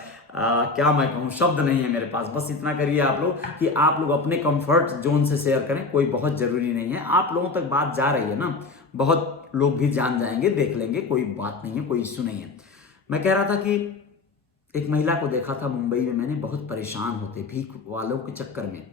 क्या मैं कहूँ, शब्द नहीं है मेरे पास। बस इतना करिए आप लोग कि आप लोग अपने कंफर्ट जोन से शेयर करें, कोई बहुत जरूरी नहीं है। आप लोगों तक बात जा रही है ना, बहुत लोग भी जान जाएंगे, देख लेंगे, कोई बात नहीं है, कोई इश्यू नहीं है। मैं कह रहा था कि एक महिला को देखा था मुंबई में मैंने, बहुत परेशान होते भीख वालों के चक्कर में।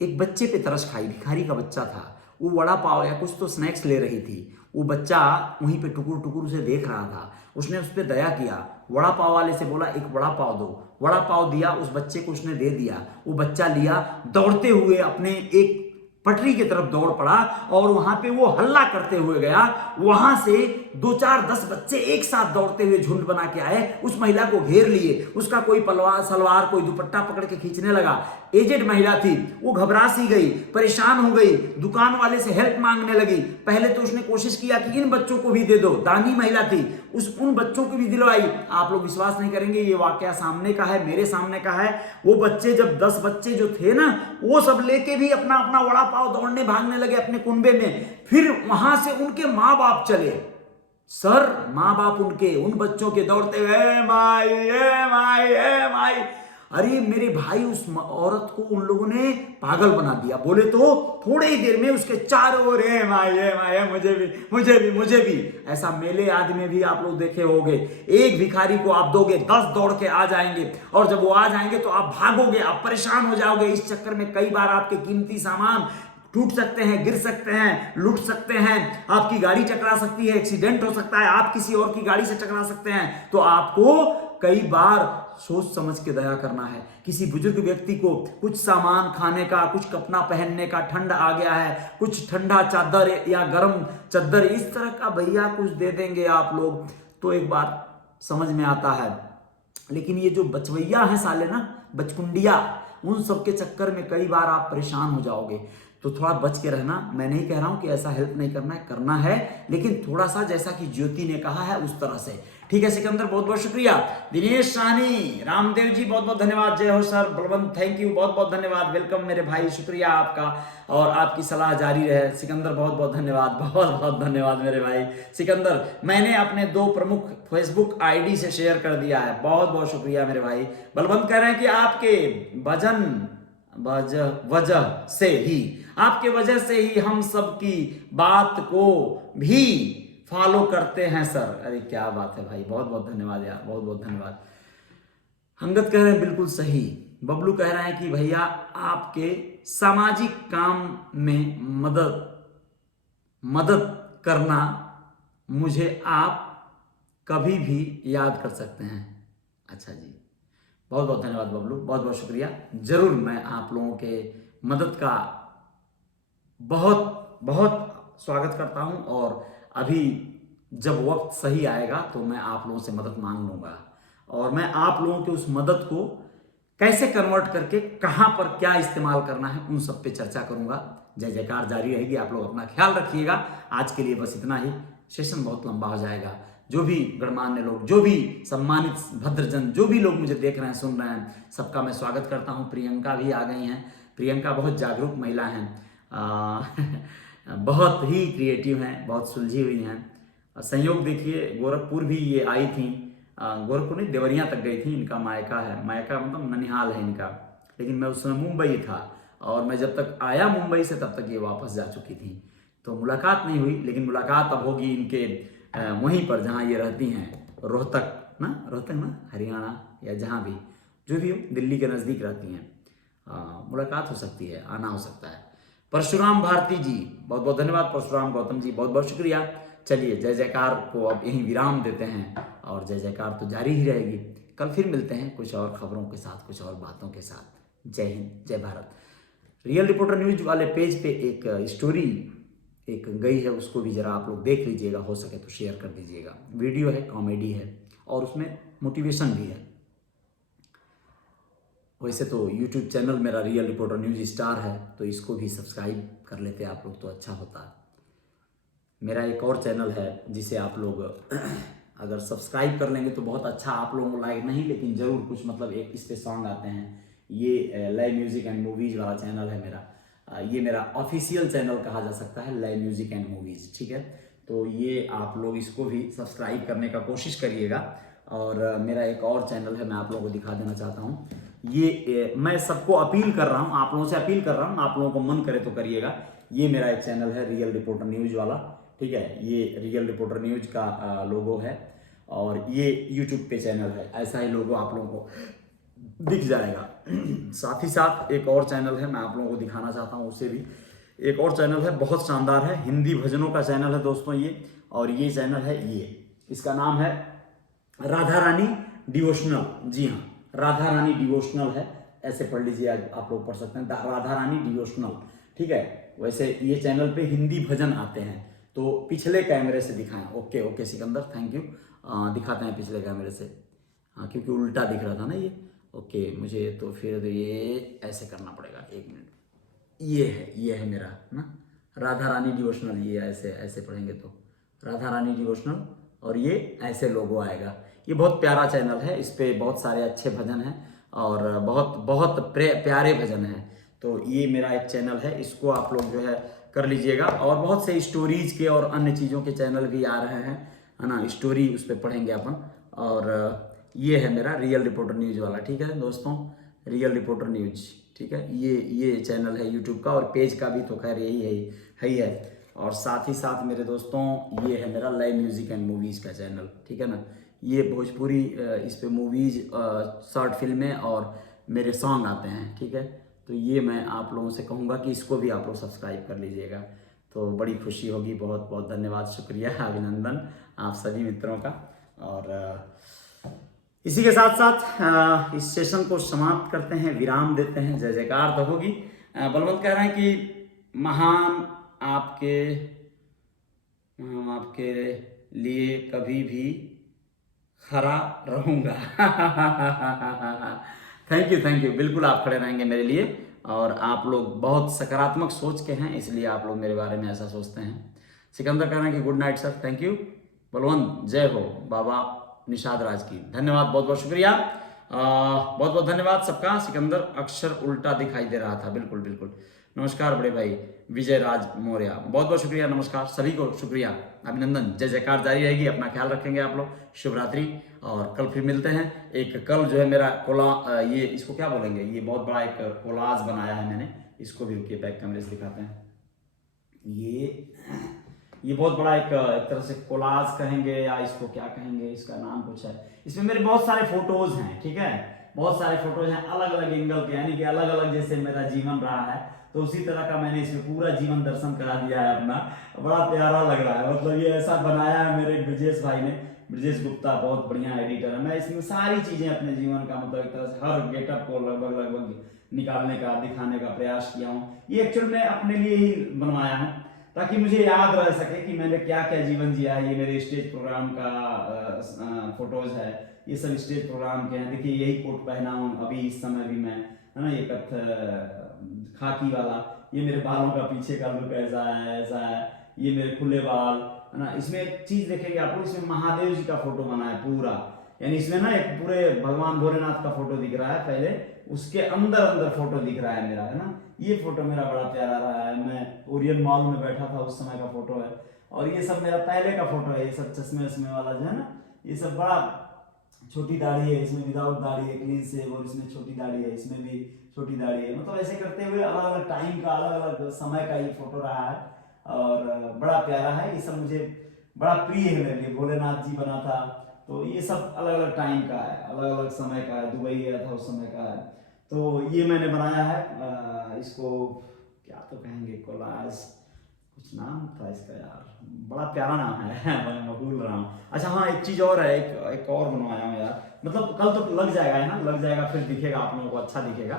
एक बच्चे पे तरस खाई, भिखारी का बच्चा था, वो वड़ा पाव या कुछ तो स्नैक्स ले रही थी। वो बच्चा वहीं पे टुकुर टुकुर उसे देख रहा था। उसने उस पर दया किया, वड़ा पाव वाले से बोला एक वड़ा पाव दो। वड़ा पाव दिया, उस बच्चे को उसने दे दिया। वो बच्चा लिया, दौड़ते हुए अपने एक पटरी की तरफ दौड़ पड़ा और वहां पे वो हल्ला करते हुए गया। वहां से 2-4-10 बच्चे एक साथ दौड़ते हुए झुंड बना के आए, उस महिला को घेर लिए। उसका कोई पलवार सलवार कोई दुपट्टा पकड़ के खींचने लगा। एजेड महिला थी, वो घबरा सी गई, परेशान हो गई, दुकान वाले से हेल्प मांगने लगी। पहले तो उसने कोशिश किया कि इन बच्चों को भी दे दो, दानी महिला थी, उन बच्चों को भी दिलवाई। आप लोग विश्वास नहीं करेंगे, ये वाकया सामने का है, मेरे सामने का है। वो बच्चे जब 10 बच्चे जो थे ना, वो सब लेके भी अपना अपना वड़ा पाव दौड़ने भागने लगे अपने कुनबे में। फिर वहां से उनके माँ बाप चले, सर माँ बाप उनके उन बच्चों के दौड़ते हुए ए माई ए माई ए माई। अरे मेरे भाई, उस औरत को उन लोगों ने पागल बना दिया। बोले तो थोड़े ही देर में उसके चारों ओर ए माई मुझे भी मुझे भी मुझे भी। ऐसा मेले आदि में भी आप लोग देखे होंगे, एक भिखारी को आप दोगे 10 दौड़ के आ जाएंगे, और जब वो आ जाएंगे तो आप भागोगे, आप परेशान हो जाओगे। इस चक्कर में कई बार आपके कीमती सामान टूट सकते हैं, गिर सकते हैं, लूट सकते हैं, आपकी गाड़ी टकरा सकती है, एक्सीडेंट हो सकता है, आप किसी और की गाड़ी से टकरा सकते हैं। तो आपको कई बार सोच समझ के दया करना है। किसी बुजुर्ग व्यक्ति को कुछ सामान खाने का, कुछ कपड़ा पहनने का, ठंड आ गया है, कुछ ठंडा चादर या गर्म चादर इस तरह का भैया कुछ दे देंगे आप लोग, तो एक बार समझ में आता है। लेकिन ये जो बचवैया है साले ना, बचकुंडिया, उन सब के चक्कर में कई बार आप परेशान हो जाओगे। तो थोड़ा बच के रहना। मैं नहीं कह रहा हूं कि ऐसा हेल्प नहीं करना है, करना है, लेकिन थोड़ा सा जैसा कि ज्योति ने कहा है उस तरह से। ठीक है सिकंदर, बहुत बहुत शुक्रिया। दिनेश साहनी, रामदेव जी बहुत बहुत धन्यवाद। जय हो सर। बलवंत थैंक यू, बहुत बहुत धन्यवाद, वेलकम मेरे भाई, शुक्रिया आपका, और आपकी सलाह जारी रहे। सिकंदर बहुत बहुत धन्यवाद, बहुत बहुत धन्यवाद मेरे भाई सिकंदर। मैंने अपने 2 प्रमुख फेसबुक आईडी से शेयर कर दिया है, बहुत बहुत शुक्रिया मेरे भाई। बलवंत कह रहे हैं कि आपके वजह से ही, आपके वजह से ही हम सब की बात को भी फॉलो करते हैं सर। अरे क्या बात है भाई, बहुत बहुत धन्यवाद यार, बहुत बहुत धन्यवाद। अंगद कह रहे हैं बिल्कुल सही। बबलू कह रहे हैं कि भैया आपके सामाजिक काम में मदद करना मुझे आप कभी भी याद कर सकते हैं। अच्छा जी, बहुत बहुत धन्यवाद बबलू, बहुत बहुत शुक्रिया। जरूर मैं आप लोगों के मदद का बहुत बहुत स्वागत करता हूं, और अभी जब वक्त सही आएगा तो मैं आप लोगों से मदद मांग लूंगा, और मैं आप लोगों के उस मदद को कैसे कन्वर्ट करके कहां पर क्या इस्तेमाल करना है उन सब पे चर्चा करूंगा। जय जयकार जारी रहेगी। आप लोग अपना ख्याल रखिएगा। आज के लिए बस इतना ही, सेशन बहुत लंबा हो जाएगा। जो भी गणमान्य लोग, जो भी सम्मानित भद्रजन, जो भी लोग मुझे देख रहे हैं, सुन रहे हैं, सबका मैं स्वागत करता हूं। प्रियंका भी आ गई हैं। प्रियंका बहुत जागरूक महिला हैं, बहुत ही क्रिएटिव हैं, बहुत सुलझी हुई हैं। संयोग देखिए, गोरखपुर भी ये आई थी, गोरखपुर नहीं, देवरिया तक गई थी। इनका मायका है, मायका मतलब ननिहाल है इनका, लेकिन मैं उस समय मुंबई था, और मैं जब तक आया मुंबई से तब तक ये वापस जा चुकी थी। तो मुलाकात नहीं हुई, लेकिन मुलाकात अब होगी इनके वहीं पर जहाँ ये रहती हैं, रोहतक ना, हरियाणा या जहाँ भी, जो भी हो, दिल्ली के नज़दीक रहती हैं। मुलाकात हो सकती है, आना हो सकता है। परशुराम भारती जी बहुत बहुत धन्यवाद। परशुराम गौतम जी बहुत बहुत शुक्रिया। चलिए जय जयकार को अब यहीं विराम देते हैं, और जय जयकार तो जारी ही रहेगी। कल फिर मिलते हैं कुछ और खबरों के साथ, कुछ और बातों के साथ। जय हिंद, जय भारत। रियल रिपोर्टर न्यूज वाले पेज पे एक स्टोरी एक गई है, उसको भी जरा आप लोग देख लीजिएगा, हो सके तो शेयर कर दीजिएगा। वीडियो है, कॉमेडी है, और उसमें मोटिवेशन भी है। वैसे तो यूट्यूब चैनल मेरा रियल रिपोर्टर न्यूज स्टार है, तो इसको भी सब्सक्राइब कर लेते आप लोग तो अच्छा होता। मेरा एक और चैनल है जिसे आप लोग अगर सब्सक्राइब कर लेंगे तो बहुत अच्छा। आप लोगों को लाइक नहीं, लेकिन ज़रूर कुछ मतलब एक इस पे सॉन्ग आते हैं। ये लय म्यूजिक एंड मूवीज वाला चैनल है मेरा। ये मेरा ऑफिशियल चैनल कहा जा सकता है, लय म्यूजिक एंड मूवीज। ठीक है, तो ये आप लोग इसको भी सब्सक्राइब करने का कोशिश करिएगा। और मेरा एक और चैनल है, मैं आप लोगों को दिखा देना चाहता हूँ। ये मैं सबको अपील कर रहा हूँ, आप लोगों से अपील कर रहा हूँ, आप लोगों को मन करे तो करिएगा। ये मेरा एक चैनल है रियल रिपोर्टर न्यूज वाला। ठीक है, ये रियल रिपोर्टर न्यूज का लोगो है, और ये यूट्यूब पे चैनल है। ऐसा ही लोगो आप लोगों को दिख जाएगा। साथ ही साथ एक और चैनल है, मैं आप लोगों को दिखाना चाहता हूँ, उसे भी एक और चैनल है, बहुत शानदार है, हिंदी भजनों का चैनल है दोस्तों ये। और ये चैनल है ये, इसका नाम है राधा रानी डिवोशनल। जी हाँ, राधा रानी डिवोशनल है, ऐसे पढ़ लीजिए, आप लोग पढ़ सकते हैं, राधा रानी डिवोशनल। ठीक है, वैसे ये चैनल पे हिंदी भजन आते हैं, तो पिछले कैमरे से दिखाएं। Okay okay Sikandar, thank you. दिखाते हैं पिछले कैमरे से, हाँ, क्योंकि उल्टा दिख रहा था ना ये। ओके, मुझे तो फिर ये ऐसे करना पड़ेगा, एक मिनट। ये है मेरा ना राधा रानी डिवोशनल, ये ऐसे ऐसे पढ़ेंगे तो राधा रानी डिवोशनल, और ये ऐसे लोगो आएगा। ये बहुत प्यारा चैनल है, इस पे बहुत सारे अच्छे भजन हैं और बहुत बहुत प्यारे भजन हैं। तो ये मेरा एक चैनल है, इसको आप लोग जो है कर लीजिएगा। और बहुत से स्टोरीज के और अन्य चीज़ों के चैनल भी आ रहे हैं, है ना, स्टोरी उस पर पढ़ेंगे अपन। और ये है मेरा रियल रिपोर्टर न्यूज़ वाला। ठीक है दोस्तों, रियल रिपोर्टर न्यूज़, ठीक है, ये चैनल है यूट्यूब का, और पेज का भी तो खैर यही है ही है। और साथ ही साथ मेरे दोस्तों ये है मेरा लय म्यूज़िक एंड मूवीज़ का चैनल। ठीक है ना, ये भोजपुरी, इस पे मूवीज़, शॉर्ट फिल्में और मेरे सॉन्ग आते हैं। ठीक है, तो ये मैं आप लोगों से कहूँगा कि इसको भी आप लोग सब्सक्राइब कर लीजिएगा, तो बड़ी खुशी होगी। बहुत बहुत धन्यवाद, शुक्रिया, अभिनंदन आप सभी मित्रों का। और इसी के साथ साथ इस सेशन को समाप्त करते हैं, विराम देते हैं। जय जयकार तो होगी। बलवंत कह रहे हैं कि महान आपके लिए कभी भी खड़ा रहूँगा। थैंक यू, बिल्कुल आप खड़े रहेंगे मेरे लिए। और आप लोग बहुत सकारात्मक सोच के हैं, इसलिए आप लोग मेरे बारे में ऐसा सोचते हैं। सिकंदर कह रहे हैं कि good night sir, thank you. Balwant, जय हो बाबा निषाद राज की, धन्यवाद, बहुत बहुत शुक्रिया। बहुत बहुत धन्यवाद सबका। सिकंदर, अक्षर उल्टा दिखाई दे रहा था, बिल्कुल बिल्कुल। नमस्कार बड़े भाई विजय राज मौर्य, बहुत बहुत शुक्रिया, नमस्कार सभी को, शुक्रिया, अभिनंदन। जय जयकार जारी रहेगी, अपना ख्याल रखेंगे आप लोग। शुभ रात्रि, और कल फिर मिलते हैं। एक कल जो है मेरा ये इसको क्या बोलेंगे, ये बहुत बड़ा एक कोलाज बनाया है मैंने, इसको भी रुकिए बैक कैमरे से दिखाते हैं। ये बहुत बड़ा एक तरह से कोलाज कहेंगे, या इसको क्या कहेंगे, इसका नाम कुछ है। इसमें मेरे बहुत सारे फोटोज हैं, ठीक है, बहुत सारे फोटोज हैं अलग अलग एंगल के, यानी कि अलग अलग जैसे मेरा जीवन रहा है, तो उसी तरह का मैंने इसमें पूरा जीवन दर्शन करा दिया है अपना। बड़ा प्यारा लग रहा है, मतलब ये ऐसा बनाया है मेरे ब्रजेश भाई ने, ब्रजेश गुप्ता, बहुत बढ़िया एडिटर है। मैं इसमें सारी चीजें अपने जीवन का, मतलब एक तरह से हर गेटअप को लगभग निकालने का, दिखाने का प्रयास किया हूँ। ये एक्चुअल में अपने लिए ही बनवाया हूँ, ताकि मुझे याद रह सके कि मैंने क्या क्या जीवन जिया है। ये मेरे स्टेज प्रोग्राम का फोटोज है, ये सब स्टेज प्रोग्राम के हैं। देखिए यही कोट पहना हूँ अभी इस समय भी मैं, है ना, ये खाकी वाला। ये मेरे बालों का पीछे का लुक ऐसा है, ये मेरे खुले बाल, है ना। इसमें एक चीज देखेंगे आप लोग, इसमें महादेव जी का फोटो बना है पूरा, यानी इसमें ना एक पूरे भगवान भोलेनाथ का फोटो दिख रहा है पहले, उसके अंदर अंदर फोटो दिख रहा है मेरा, है ना। ये फोटो मेरा बड़ा प्यारा रहा है, मैं ओरियन मॉल में बैठा था उस समय का फोटो है। और ये सब मेरा पहले का फोटो है, ये सब चश्मे वश्मे वाला जो है ना, ये सब बड़ा छोटी दाढ़ी है, इसमें विदाउट दाढ़ी है, क्लीन सेव, और इसमें छोटी दाढ़ी है, इसमें भी छोटी दाढ़ी है। मतलब ऐसे करते हुए अलग अलग टाइम का, अलग अलग समय का ये फोटो रहा है, और बड़ा प्यारा है। ये सब मुझे बड़ा प्रिय है मेरे लिए, भोलेनाथ जी बना था, तो ये सब अलग अलग टाइम का है, अलग अलग समय का है, दुबई गया था उस समय का है। तो ये मैंने बनाया है, इसको क्या तो कहेंगे, कोलाज कुछ नाम था इसका यार, बड़ा प्यारा नाम है। मैं भूल रहा हूँ। अच्छा हाँ, एक चीज और है, एक और बनवाया हूँ यार, मतलब कल तो लग जाएगा, है ना, लग जाएगा, फिर दिखेगा आप लोगों को, अच्छा दिखेगा।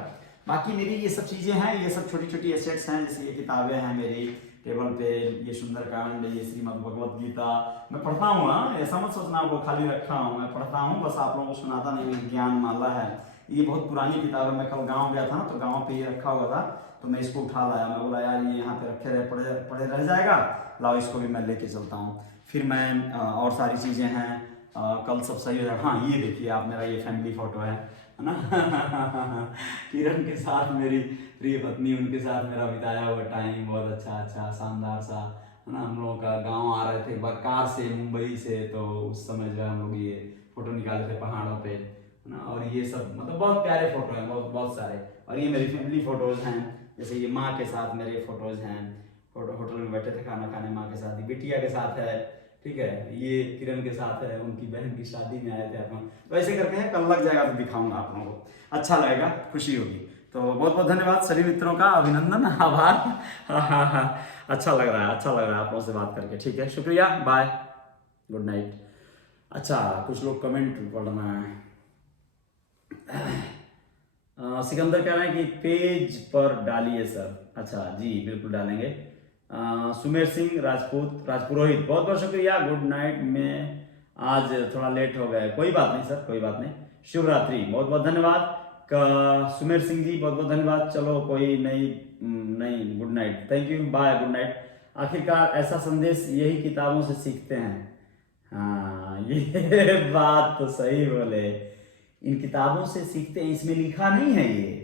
बाकी मेरी ये सब चीजें हैं, ये सब छोटी छोटी एसेट्स हैं, जैसे ये किताबें हैं मेरी टेबल पे, ये सुंदरकांड, ये श्रीमद् भगवत गीता मैं पढ़ता हूँ। हाँ, ऐसा मत सोचना आपको खाली रखा हूँ, मैं पढ़ता हूँ, बस आप लोगों को सुनाता नहीं। ज्ञान माला है, ये बहुत पुरानी किताब है। मैं कल गाँव गया था ना, तो गाँव पे ये रखा हुआ था, तो मैं इसको उठा लाया। मैं बोला यार ये यहाँ पे रखे रहे, पड़े रह जाएगा, लाओ इसको भी मैं लेके चलता हूँ। फिर मैं और सारी चीज़ें हैं, कल सब सही हो जाएगा। हाँ, ये देखिए आप, मेरा ये फैमिली फोटो है ना। किरण के साथ, मेरी प्रिय पत्नी, उनके साथ मेरा बिताया हुआ टाइम बहुत अच्छा शानदार सा, है ना। हम लोगों का गांव आ रहे थे कार से, मुंबई से, तो उस समय जो है हम लोग ये फोटो निकाले थे पहाड़ों पे, है ना। और ये सब मतलब बहुत प्यारे फोटो हैं, बहुत बहुत सारे। और ये मेरी फैमिली फोटोज हैं, जैसे ये माँ के साथ मेरे फोटोज हैं, फोटो होटल में बैठे थे खाना खाने माँ के साथ, बिटिया के साथ है, ठीक है। ये किरण के साथ है, उनकी बहन की शादी में आए थे अपन। तो ऐसे करके है, कल लग जाएगा तो दिखाऊंगा आप लोगों को, अच्छा लगेगा, खुशी होगी। तो बहुत बहुत धन्यवाद सभी मित्रों का, अभिनंदन, आभार। हाँ हाँ हाँ, अच्छा लग रहा है, अच्छा लग रहा है आप लोगों से बात करके। ठीक है, शुक्रिया, बाय, गुड नाइट। अच्छा, कुछ लोग कमेंट पढ़ना है। सिकंदर कह रहे हैं कि पेज पर डालिए सर। अच्छा जी, बिल्कुल डालेंगे। सुमेर सिंह राजपूत, राजपुरोहित, बहुत बहुत शुक्रिया, गुड नाइट। में आज थोड़ा लेट हो गए, कोई बात नहीं सर, कोई बात नहीं। शुभ रात्रि, बहुत बहुत धन्यवाद। सुमेर सिंह जी, बहुत बहुत धन्यवाद। चलो कोई नहीं, good night, thank you, bye, good night. आखिरकार ऐसा संदेश यही किताबों से सीखते हैं। हाँ, ये बात तो सही बोले, इन किताबों से सीखते हैं, इसमें लिखा नहीं है ये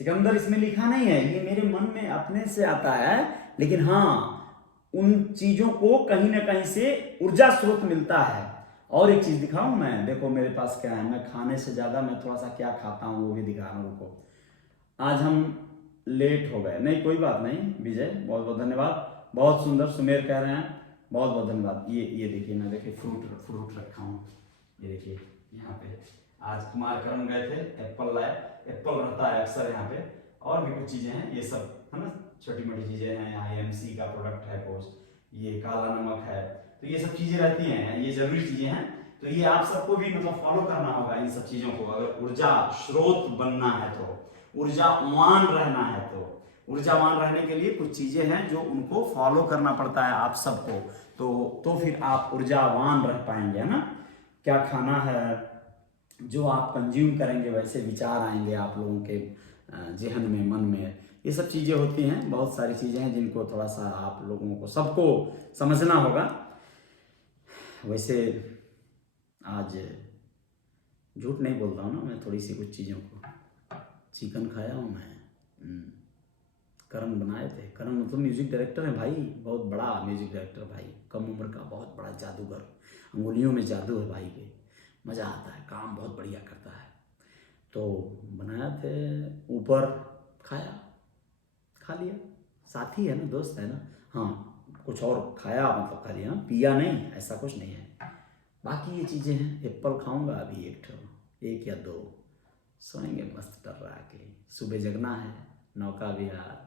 सिकंदर, इसमें लिखा नहीं है, ये मेरे मन में अपने से आता है। लेकिन हाँ, उन चीजों को कहीं ना कहीं से ऊर्जा स्रोत मिलता है। और एक चीज दिखाऊं मैं, देखो मेरे पास क्या है, मैं खाने से ज्यादा मैं थोड़ा सा क्या खाता हूँ वो भी दिखा रहा हूँ। रुको, आज हम लेट हो गए, नहीं कोई बात नहीं विजय, बहुत बहुत धन्यवाद, बहुत सुंदर। सुमेर कह रहे हैं बहुत बहुत धन्यवाद। ये देखिए, मैं देखिए फ्रूट फ्रूट रखा हूँ, ये देखिए यहाँ पे। आज कुमारकरण गए थे, एप्पल लाए, एप्पल रहता है अक्सर यहाँ पे, और भी कुछ चीज़ें हैं, ये सब है ना, छोटी मोटी चीज़ें हैं। यहाँ एमसी का प्रोडक्ट है कुछ, ये काला नमक है, तो ये सब चीज़ें रहती हैं, ये जरूरी चीज़ें हैं। तो ये आप सबको भी मतलब फॉलो करना होगा इन सब चीज़ों को, अगर ऊर्जा स्रोत बनना है तो, ऊर्जावान रहना है तो। ऊर्जावान रहने के लिए कुछ चीज़ें हैं जो उनको फॉलो करना पड़ता है आप सबको, तो फिर आप ऊर्जावान रह पाएंगे, है ना। क्या खाना है, जो आप कंज्यूम करेंगे वैसे विचार आएंगे आप लोगों के जहन में, मन में। ये सब चीज़ें होती हैं, बहुत सारी चीज़ें हैं जिनको थोड़ा सा आप लोगों को सबको समझना होगा। वैसे आज झूठ नहीं बोलता हूँ ना मैं, थोड़ी सी कुछ चीज़ों को, चिकन खाया हूँ मैं। करण बनाए थे, करण मतलब म्यूजिक डायरेक्टर है भाई, बहुत बड़ा म्यूजिक डायरेक्टर भाई, कम उम्र का बहुत बड़ा जादूगर, अंगुलियों में जादू है भाई के, मज़ा आता है, काम बहुत बढ़िया करता है। तो बनाया थे, ऊपर खाया, खा लिया, साथी है ना, दोस्त है ना। हाँ, कुछ और खाया मतलब खा लिया, पिया नहीं, ऐसा कुछ नहीं है। बाकी ये चीज़ें हैं, एप्पल खाऊंगा अभी एक या दो, सोएंगे मस्त टर्रा के, सुबह जगना है, नौका विहार,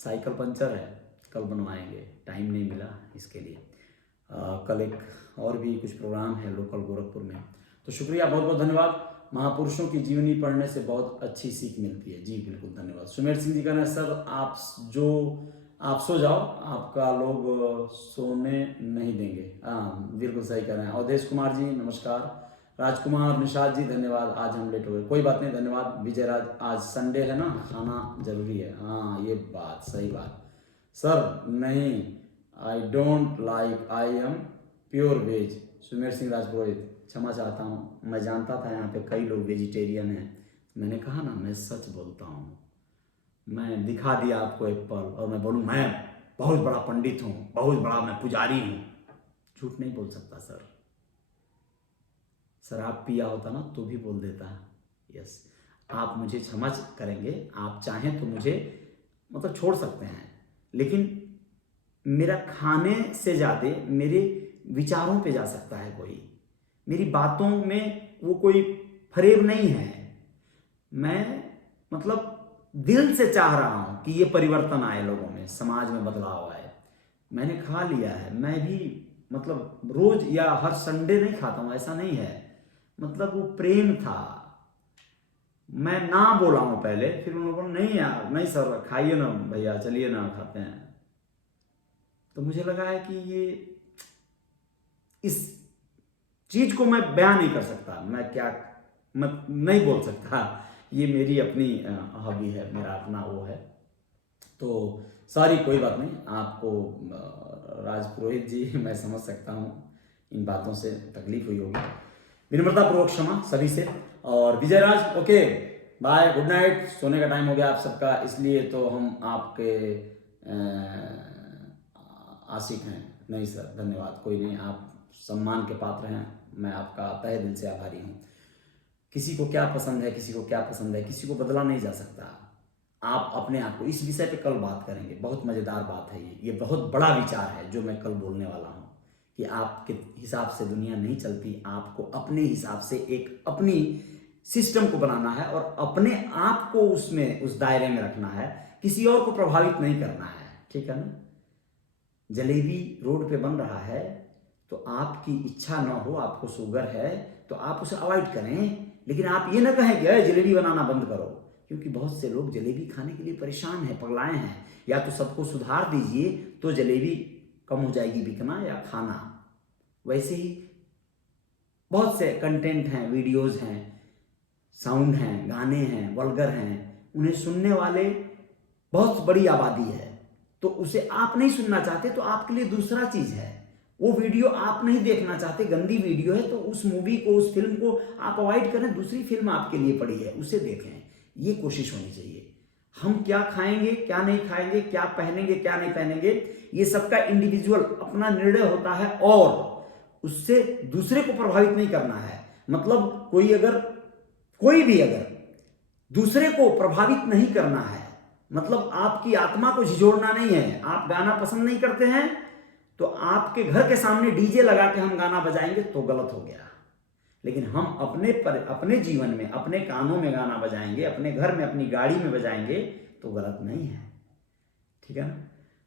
साइकिल पंचर है, कल बनवाएंगे, टाइम नहीं मिला इसके लिए। कल एक और भी कुछ प्रोग्राम है लोकल गोरखपुर में। तो शुक्रिया, बहुत बहुत धन्यवाद। महापुरुषों की जीवनी पढ़ने से बहुत अच्छी सीख मिलती है, जी बिल्कुल धन्यवाद। सुमेर सिंह जी कहना है सर आप सो जाओ, आपका लोग सोने नहीं देंगे। हाँ बिल्कुल सही कह रहे हैं। अवधेश कुमार जी नमस्कार, राजकुमार निषाद जी धन्यवाद, आज हम लेट हो गए, कोई बात नहीं, धन्यवाद। विजय राज, आज संडे है ना, खाना जरूरी है। हाँ ये बात सही बात सर, नहीं I don't like, I am pure veg. Sumer Singh Rajpurohit, क्षमा चाहता हूँ, मैं जानता था यहाँ पे कई लोग वेजिटेरियन हैं, मैंने कहा ना मैं सच बोलता हूँ। मैं दिखा दिया आपको एप्पल, और मैं बोलूँ मैं बहुत बड़ा पंडित हूँ, बहुत बड़ा मैं पुजारी हूँ, झूठ नहीं बोल सकता सर। शराब पिया होता ना तो भी बोल देता। यस, आप मुझे क्षमा करेंगे, आप चाहें तो मुझे मतलब छोड़ सकते हैं, लेकिन मेरा खाने से ज़्यादा मेरे विचारों पे जा सकता है कोई, मेरी बातों में वो कोई फरेब नहीं है। मैं मतलब दिल से चाह रहा हूँ कि ये परिवर्तन आए लोगों में, समाज में बदलाव आए। मैंने खा लिया है, मैं भी मतलब रोज या हर संडे नहीं खाता हूँ, ऐसा नहीं है, मतलब वो प्रेम था। मैं ना बोला हूँ पहले, फिर उन्होंने बोला नहीं यार, नहीं सर खाइए ना भैया, चलिए ना खाते हैं। तो मुझे लगा है कि ये इस चीज को मैं बयान नहीं कर सकता, मैं नहीं बोल सकता, ये मेरी अपनी हॉबी है, मेरा अपना वो है। तो सॉरी, कोई बात नहीं आपको राजपुरोहित जी, मैं समझ सकता हूँ इन बातों से तकलीफ हुई होगी, विनम्रतापूर्वक क्षमा सभी से। और विजय राज ओके बाय, गुड नाइट, सोने का टाइम हो गया आप सबका, इसलिए तो हम आपके आशिक हैं। नहीं सर धन्यवाद, कोई नहीं, आप सम्मान के पात्र हैं, मैं आपका तहे दिल से आभारी हूँ। किसी को क्या पसंद है, किसी को क्या पसंद है, किसी को बदला नहीं जा सकता। आप अपने आप को, इस विषय पे कल बात करेंगे, बहुत मज़ेदार बात है ये बहुत बड़ा विचार है जो मैं कल बोलने वाला हूँ, कि आपके हिसाब से दुनिया नहीं चलती, आपको अपने हिसाब से एक अपनी सिस्टम को बनाना है और अपने आप को उसमें उस दायरे में रखना है, किसी और को प्रभावित नहीं करना है। ठीक है ना? जलेबी रोड पे बन रहा है तो आपकी इच्छा ना हो, आपको शुगर है तो आप उसे अवॉइड करें, लेकिन आप ये ना कहें कि अरे जलेबी बनाना बंद करो, क्योंकि बहुत से लोग जलेबी खाने के लिए परेशान हैं, पगलाए हैं। या तो सबको सुधार दीजिए तो जलेबी कम हो जाएगी बिकना या खाना। वैसे ही बहुत से कंटेंट हैं, वीडियोस हैं, साउंड हैं, गाने हैं, वल्गर हैं, उन्हें सुनने वाले बहुत बड़ी आबादी है, तो उसे आप नहीं सुनना चाहते तो आपके लिए दूसरा चीज है। वो वीडियो आप नहीं देखना चाहते, गंदी वीडियो है, तो उस मूवी को, उस फिल्म को आप अवॉइड करें, दूसरी फिल्म आपके लिए पड़ी है उसे देखें। ये कोशिश होनी चाहिए। हम क्या खाएंगे, क्या नहीं खाएंगे, क्या पहनेंगे, क्या नहीं पहनेंगे, ये सबका इंडिविजुअल अपना निर्णय होता है और उससे दूसरे को प्रभावित नहीं करना है। मतलब कोई भी अगर दूसरे को प्रभावित नहीं करना है, मतलब आपकी आत्मा को झिझोड़ना नहीं है। आप गाना पसंद नहीं करते हैं तो आपके घर के सामने डीजे लगा के हम गाना बजाएंगे तो गलत हो गया, लेकिन हम अपने जीवन में अपने कानों में गाना बजाएंगे, अपने घर में अपनी गाड़ी में बजाएंगे तो गलत नहीं है। ठीक है ना?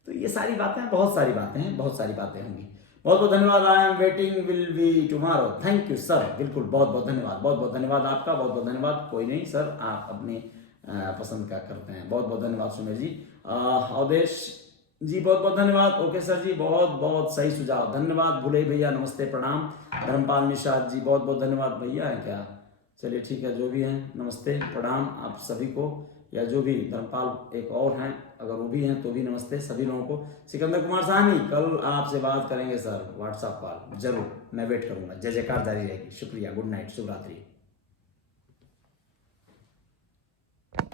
तो ये सारी बातें, बहुत सारी बातें हैं, बहुत सारी बातें होंगी। बहुत बहुत धन्यवाद। I am waiting, will be tomorrow. Thank you sir, बिल्कुल, बहुत बहुत धन्यवाद, बहुत बहुत धन्यवाद आपका, बहुत बहुत धन्यवाद। कोई नहीं सर, आप अपनी पसंद का करते हैं। बहुत बहुत धन्यवाद सुमेश जी। अवधेश जी बहुत बहुत धन्यवाद। ओके सर जी, बहुत बहुत सही सुझाव, धन्यवाद। भूले भैया नमस्ते प्रणाम। धर्मपाल निषाद जी बहुत बहुत धन्यवाद। भैया है क्या? चलिए ठीक है, जो भी हैं नमस्ते प्रणाम आप सभी को, या जो भी धर्मपाल एक और हैं अगर वो भी हैं तो भी नमस्ते सभी लोगों को। सिकंदर कुमार साहनी, कल आपसे बात करेंगे सर, व्हाट्सएप कॉल जरूर, मैं वेट करूंगा। जय जयकार जारी रहेगी। शुक्रिया, गुड नाइट, शुभ रात्रि।